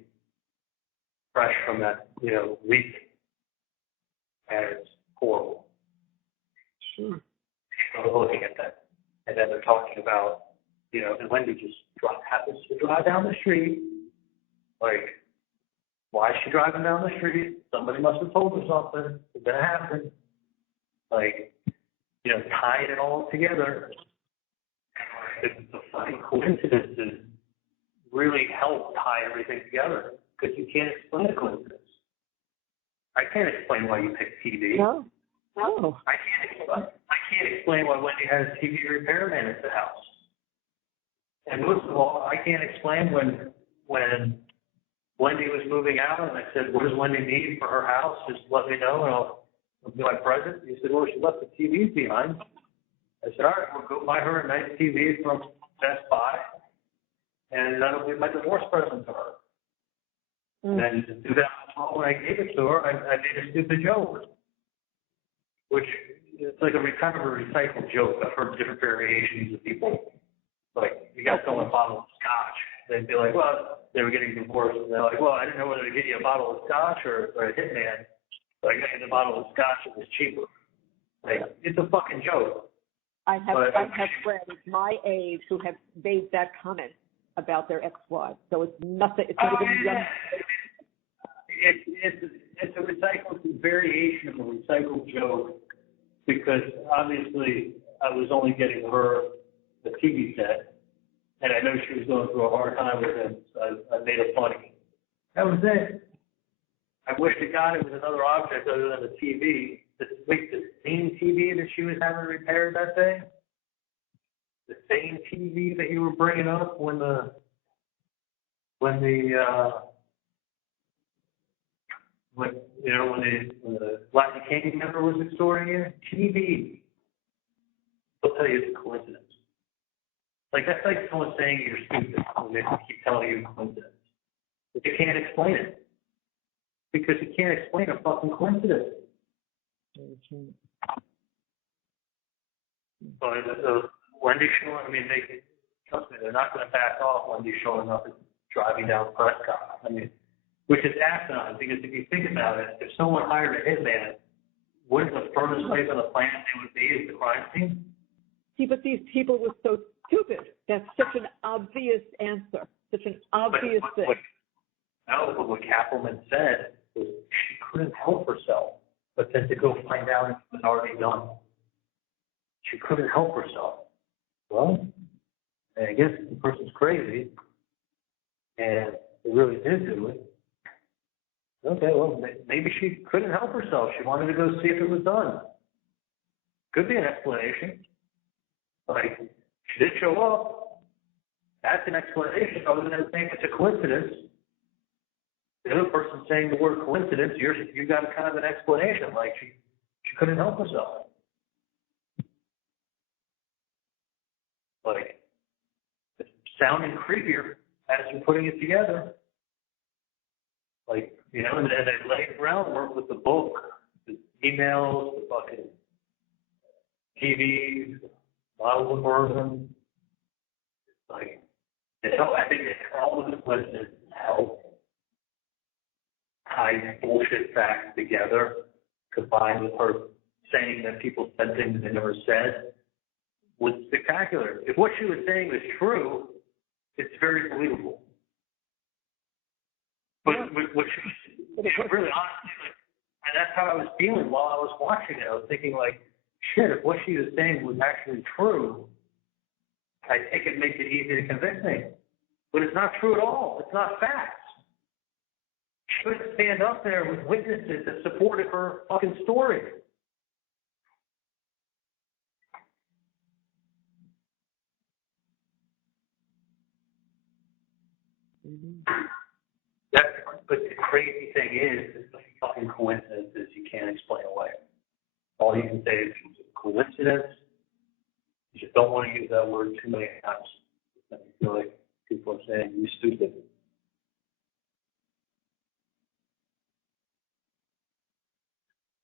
fresh from that, week. And it's horrible. Sure. People are looking at that. And then they're talking about, and Wendi just happens to drive down the street. Like, why is she driving down the street? Somebody must have told her something. It's going to happen. Like, tying it all together. The fucking coincidences really help tie everything together because you can't explain a coincidence. I can't explain why you picked TV. No. I can't explain why Wendi has a TV repairman at the house. And most of all, I can't explain when Wendi was moving out and I said, what does Wendi need for her house? Just let me know and I'll do my present. He said, well, she left the TVs behind. I said, all right, we'll go buy her a nice TV from Best Buy and that'll be my divorce present to her. And in 2012, when I gave it to her, I made a stupid joke, which it's like kind of a recycled joke. I've heard different variations of people. Like, you got someone a bottle of scotch. They'd be like, well, they were getting divorced. And they're like, well, I didn't know whether to get you a bottle of scotch or a hitman. So I got you the bottle of scotch. It was cheaper. Like, it's a fucking joke. I have friends my age who have made that comment about their ex-wives. So it's nothing. It's not even young. It's a recycled variation of a recycled joke because obviously I was only getting her the TV set, and I know she was going through a hard time with him, so I made it funny. That was it. I wish to God it was another object other than the TV. The same TV that she was having repaired that day? The same TV that you were bringing up when the Latin King member was extorting you? TV. They'll tell you it's a coincidence. Like, that's like someone saying you're stupid when they keep telling you a coincidence. But you can't explain it. Because you can't explain a fucking coincidence. But Wendi showing, trust me, they're not going to back off Wendi showing up and driving down Prescott. Which is asinine, because if you think about it, if someone hired a hitman, wouldn't the furthest place on the planet they would be is the crime scene? See, but these people were so stupid. That's such an obvious answer, such an obvious thing. But what Kappelman said was she couldn't help herself, but then to go find out it was already done. She couldn't help herself. Well, I guess the person's crazy, and they really did do it. Okay, well, maybe she couldn't help herself. She wanted to go see if it was done. Could be an explanation. Like, she did show up. That's an explanation other than saying it's a coincidence. The other person saying the word coincidence, you got a kind of an explanation. Like, she couldn't help herself. Like, it's sounding creepier as you're putting it together. Like, You know, and they laid groundwork with the book, the emails, the fucking TVs, bottles of bourbon. Like, I think all of this was just help tie bullshit facts together, combined with her saying that people said things they never said, was spectacular. If what she was saying was true, it's very believable. But what she was really honestly, like, and that's how I was feeling while I was watching it. I was thinking, like, shit, if what she was saying was actually true, I think it makes it easy to convict me. But it's not true at all. It's not facts. She would stand up there with witnesses that supported her fucking story. But the crazy thing is the fucking coincidences you can't explain away. All you can say is it's a coincidence. You just don't want to use that word too many times. I feel like people are saying, you stupid.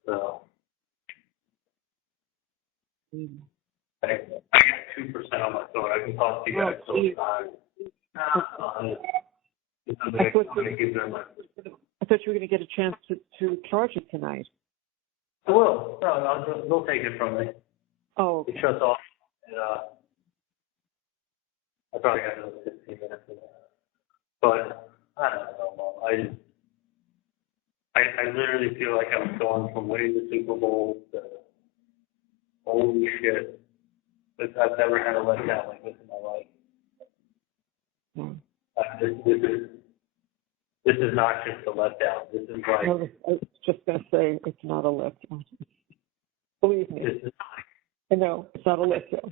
So, I got 2% on my phone. I can talk to you guys till time. I thought you were going to get a chance to charge it tonight. I will. No, they'll take it from me. Oh, okay. It shuts off. And, I probably got another 15 minutes of that. But I don't know, Mom. I literally feel like I was going from winning the Super Bowl to holy shit. I've never had a letdown like this in my life. This is not just a letdown. This is like. No, I was just going to say it's not a letdown. Believe me. I know it's not a letdown.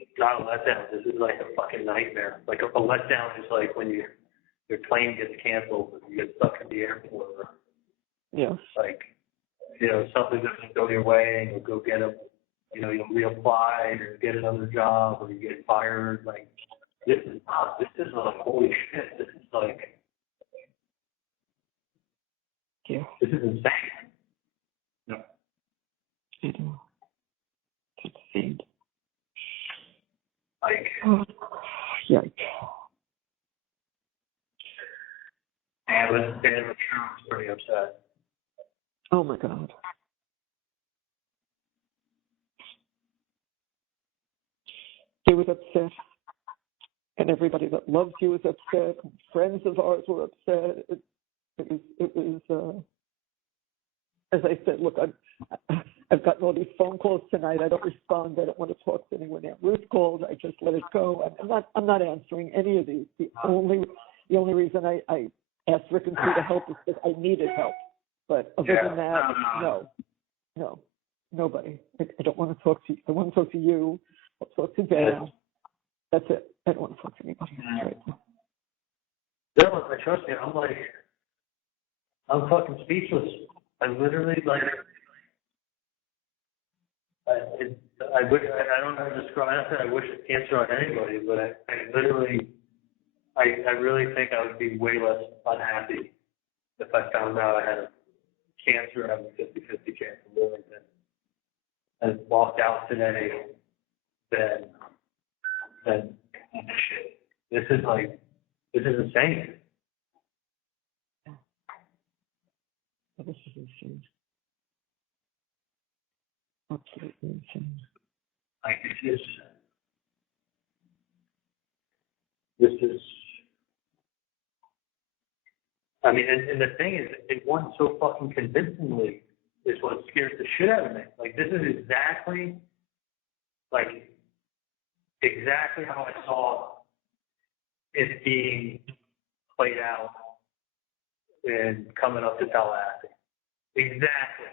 It's not a letdown. This is like a fucking nightmare. Like a letdown is like when your plane gets canceled and you get stuck in the airport. Yes. Like, you know, something doesn't go your way and you go get a, you know, you'll reapply or get another job or you get fired. Like, this is like, holy shit. This is like, yeah. This is insane. No. I know. It's insane. Like, yikes. Dan was pretty upset. Oh my God. He was upset. And everybody that loves you was upset. Friends of ours were upset. It was as I said, look, I've gotten all these phone calls tonight. I don't respond. I don't want to talk to anyone now. Ruth called. I just let it go. I'm not answering any of these. The only reason I asked Rick and Sue to help is because I needed help. But other than that, no, nobody. I don't want to talk to you. I want to talk to you. I'll talk to Dan. That's it. I don't want to talk to anybody right now. No, trust me. I'm fucking speechless. I literally like. I don't know how to describe. I wish to answer on anybody, but I really think I would be way less unhappy if I found out I had a cancer and have a 50-50 chance of living and walked out today than shit. This is insane. This is insane. Absolutely insane. Like this is. I mean, and the thing is, it won so fucking convincingly is what scares the shit out of me. Like, this is exactly how I saw it being played out and coming up to Tallahassee. Exactly.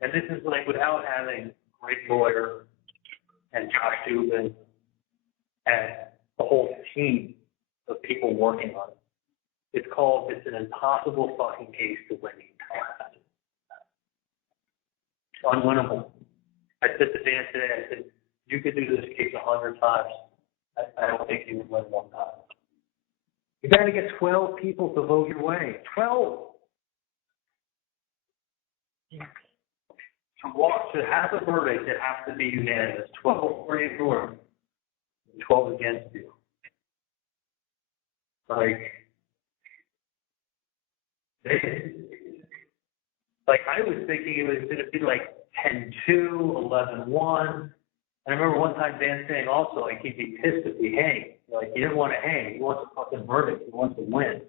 And this is like without having a great lawyer and Josh Dubin and the whole team of people working on it. It's an impossible fucking case to win in Tallahassee. It's unwinnable. I said to Dan today, I said, you could do this case 100 times. I don't think you would win one time. You got to get 12 people to vote your way. 12. Yeah. To have a verdict, it has to be unanimous. 12 for you, 12 against you. Like I was thinking it was going to be like 10-2, 11-1. And I remember one time Dan saying also, like, he'd be pissed if we hang. Like, he didn't want to hang. He wants a fucking verdict. He wants to win.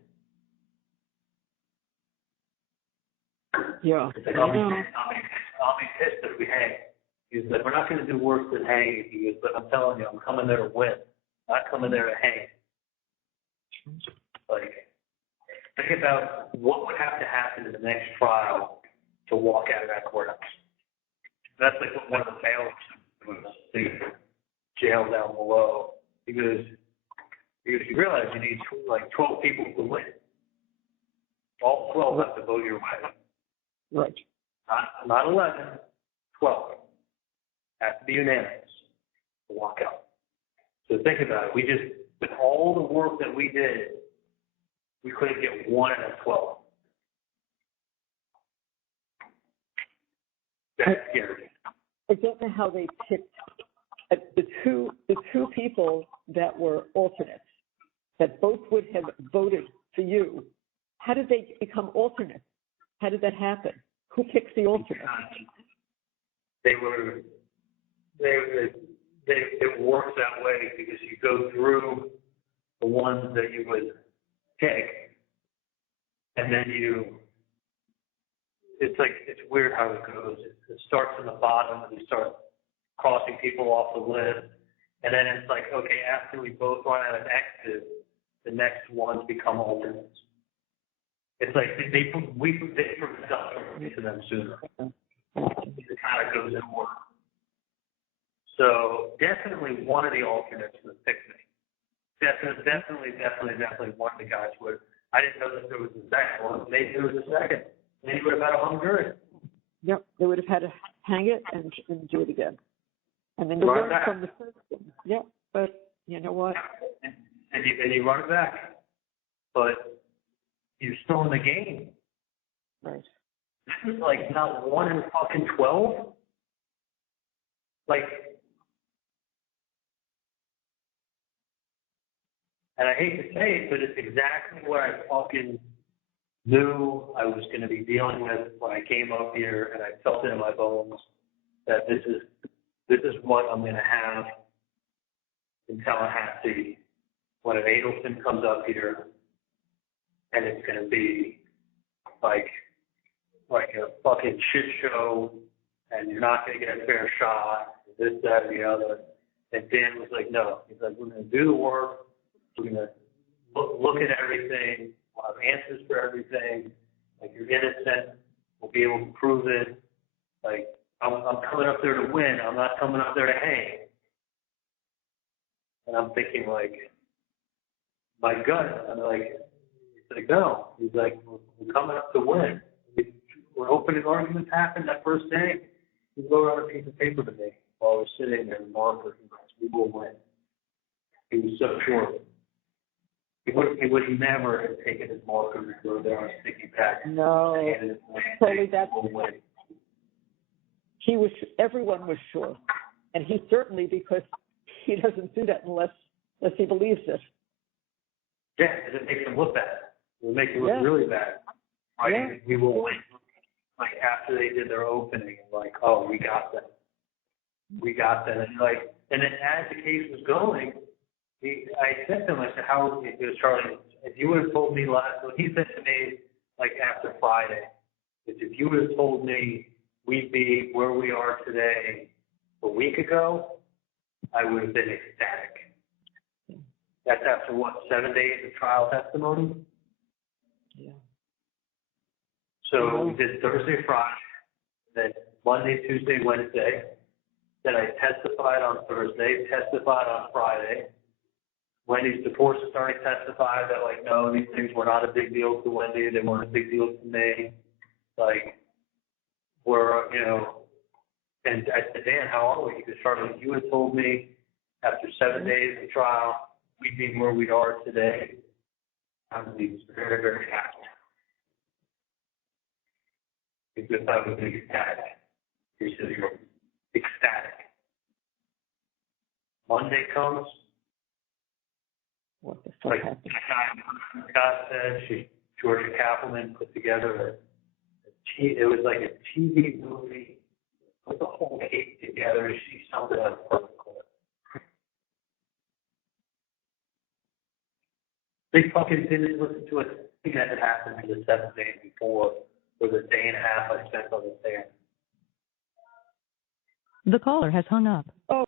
Yeah. Like, I'll be pissed if we hang. He's like, we're not going to do worse than hanging. He goes, but I'm telling you, I'm coming there to win. I'm not coming there to hang. Like, think about what would have to happen in the next trial to walk out of that courthouse. That's like what one of the bailiffs was, the jail down below. He goes, you realize you need like 12 people to win. All 12 have to vote your way. Right. Not 11, 12. Has to be unanimous to walk out. So think about it. With all the work that we did, we couldn't get 1 out of 12. That's scary. I don't know how they picked the two people that were alternates, that both would have voted for you. How did they become alternates? How did that happen? Who picks the alternates? It works that way because you go through the ones that you would pick, and then it's weird how it goes. It starts from the bottom, and you start crossing people off the list, and then it's like, okay, after we both run out of X's, the next ones become alternates. It's like they to them sooner. It kind of goes in order. So definitely one of the alternates would pick me. Definitely one of the guys would. I didn't know that there was a second one. Maybe there was a second. Maybe he would have had a hung jury. Yep, they would have had to hang it and do it again. And then you learn from the first one. Yep, but you know what? And you run it back. But you're still in the game. Right. This is like not 1 in fucking 12. Like, and I hate to say it, but it's exactly what I fucking knew I was going to be dealing with when I came up here, and I felt it in my bones that this is what I'm going to have in Tallahassee when an Adelson comes up here, and it's going to be like a fucking shit show, and you're not going to get a fair shot, this, that, and the other. And Dan was like, no. He's like, we're going to do the work. We're going to look at everything. We'll have answers for everything. Like, you're innocent. We'll be able to prove it. Like, I'm coming up there to win. I'm not coming up there to hang. And I'm thinking, like, my gut. I'm like, he's like, no. He's like, we're coming up to win. When opening arguments happened that first day, he wrote on a piece of paper to me while I was sitting there in marker. He goes, we will win. He was so sure. He would never have taken his marker and go there on a sticky pack. No. Totally, that's everyone was sure. And he certainly, because he doesn't do that unless he believes it. Yeah, because it makes him look bad. It would make him look really bad. Right? Yeah. We will win. Like, after they did their opening, like, oh, we got them. And then as the case was going, I said to him, I said, how, it was Charlie, if you would have told me what he said to me, like, after Friday, is if you would have told me we'd be where we are today a week ago, I would have been ecstatic. That's after, 7 days of trial testimony? Yeah. So we did Thursday, Friday, then Monday, Tuesday, Wednesday. Then I testified on Thursday, testified on Friday. Wendy's divorce attorney testified that, like, no, these things were not a big deal to Wendi. They weren't a big deal to me. Like, and I said, Dan, how are we? Because Charlie, you had told me after 7 days of trial, we'd be where we are today. He was very, very happy. Because I was ecstatic. He said, "You're ecstatic." Monday comes. What the fuck Like happened? Scott said, Georgia Kaplan put together it was like a TV movie, put the whole cake together. She summed it up perfectly. They fucking didn't listen to a thing that had happened for the 7 days before, or the day and a half I spent on the stand. The caller has hung up. Oh,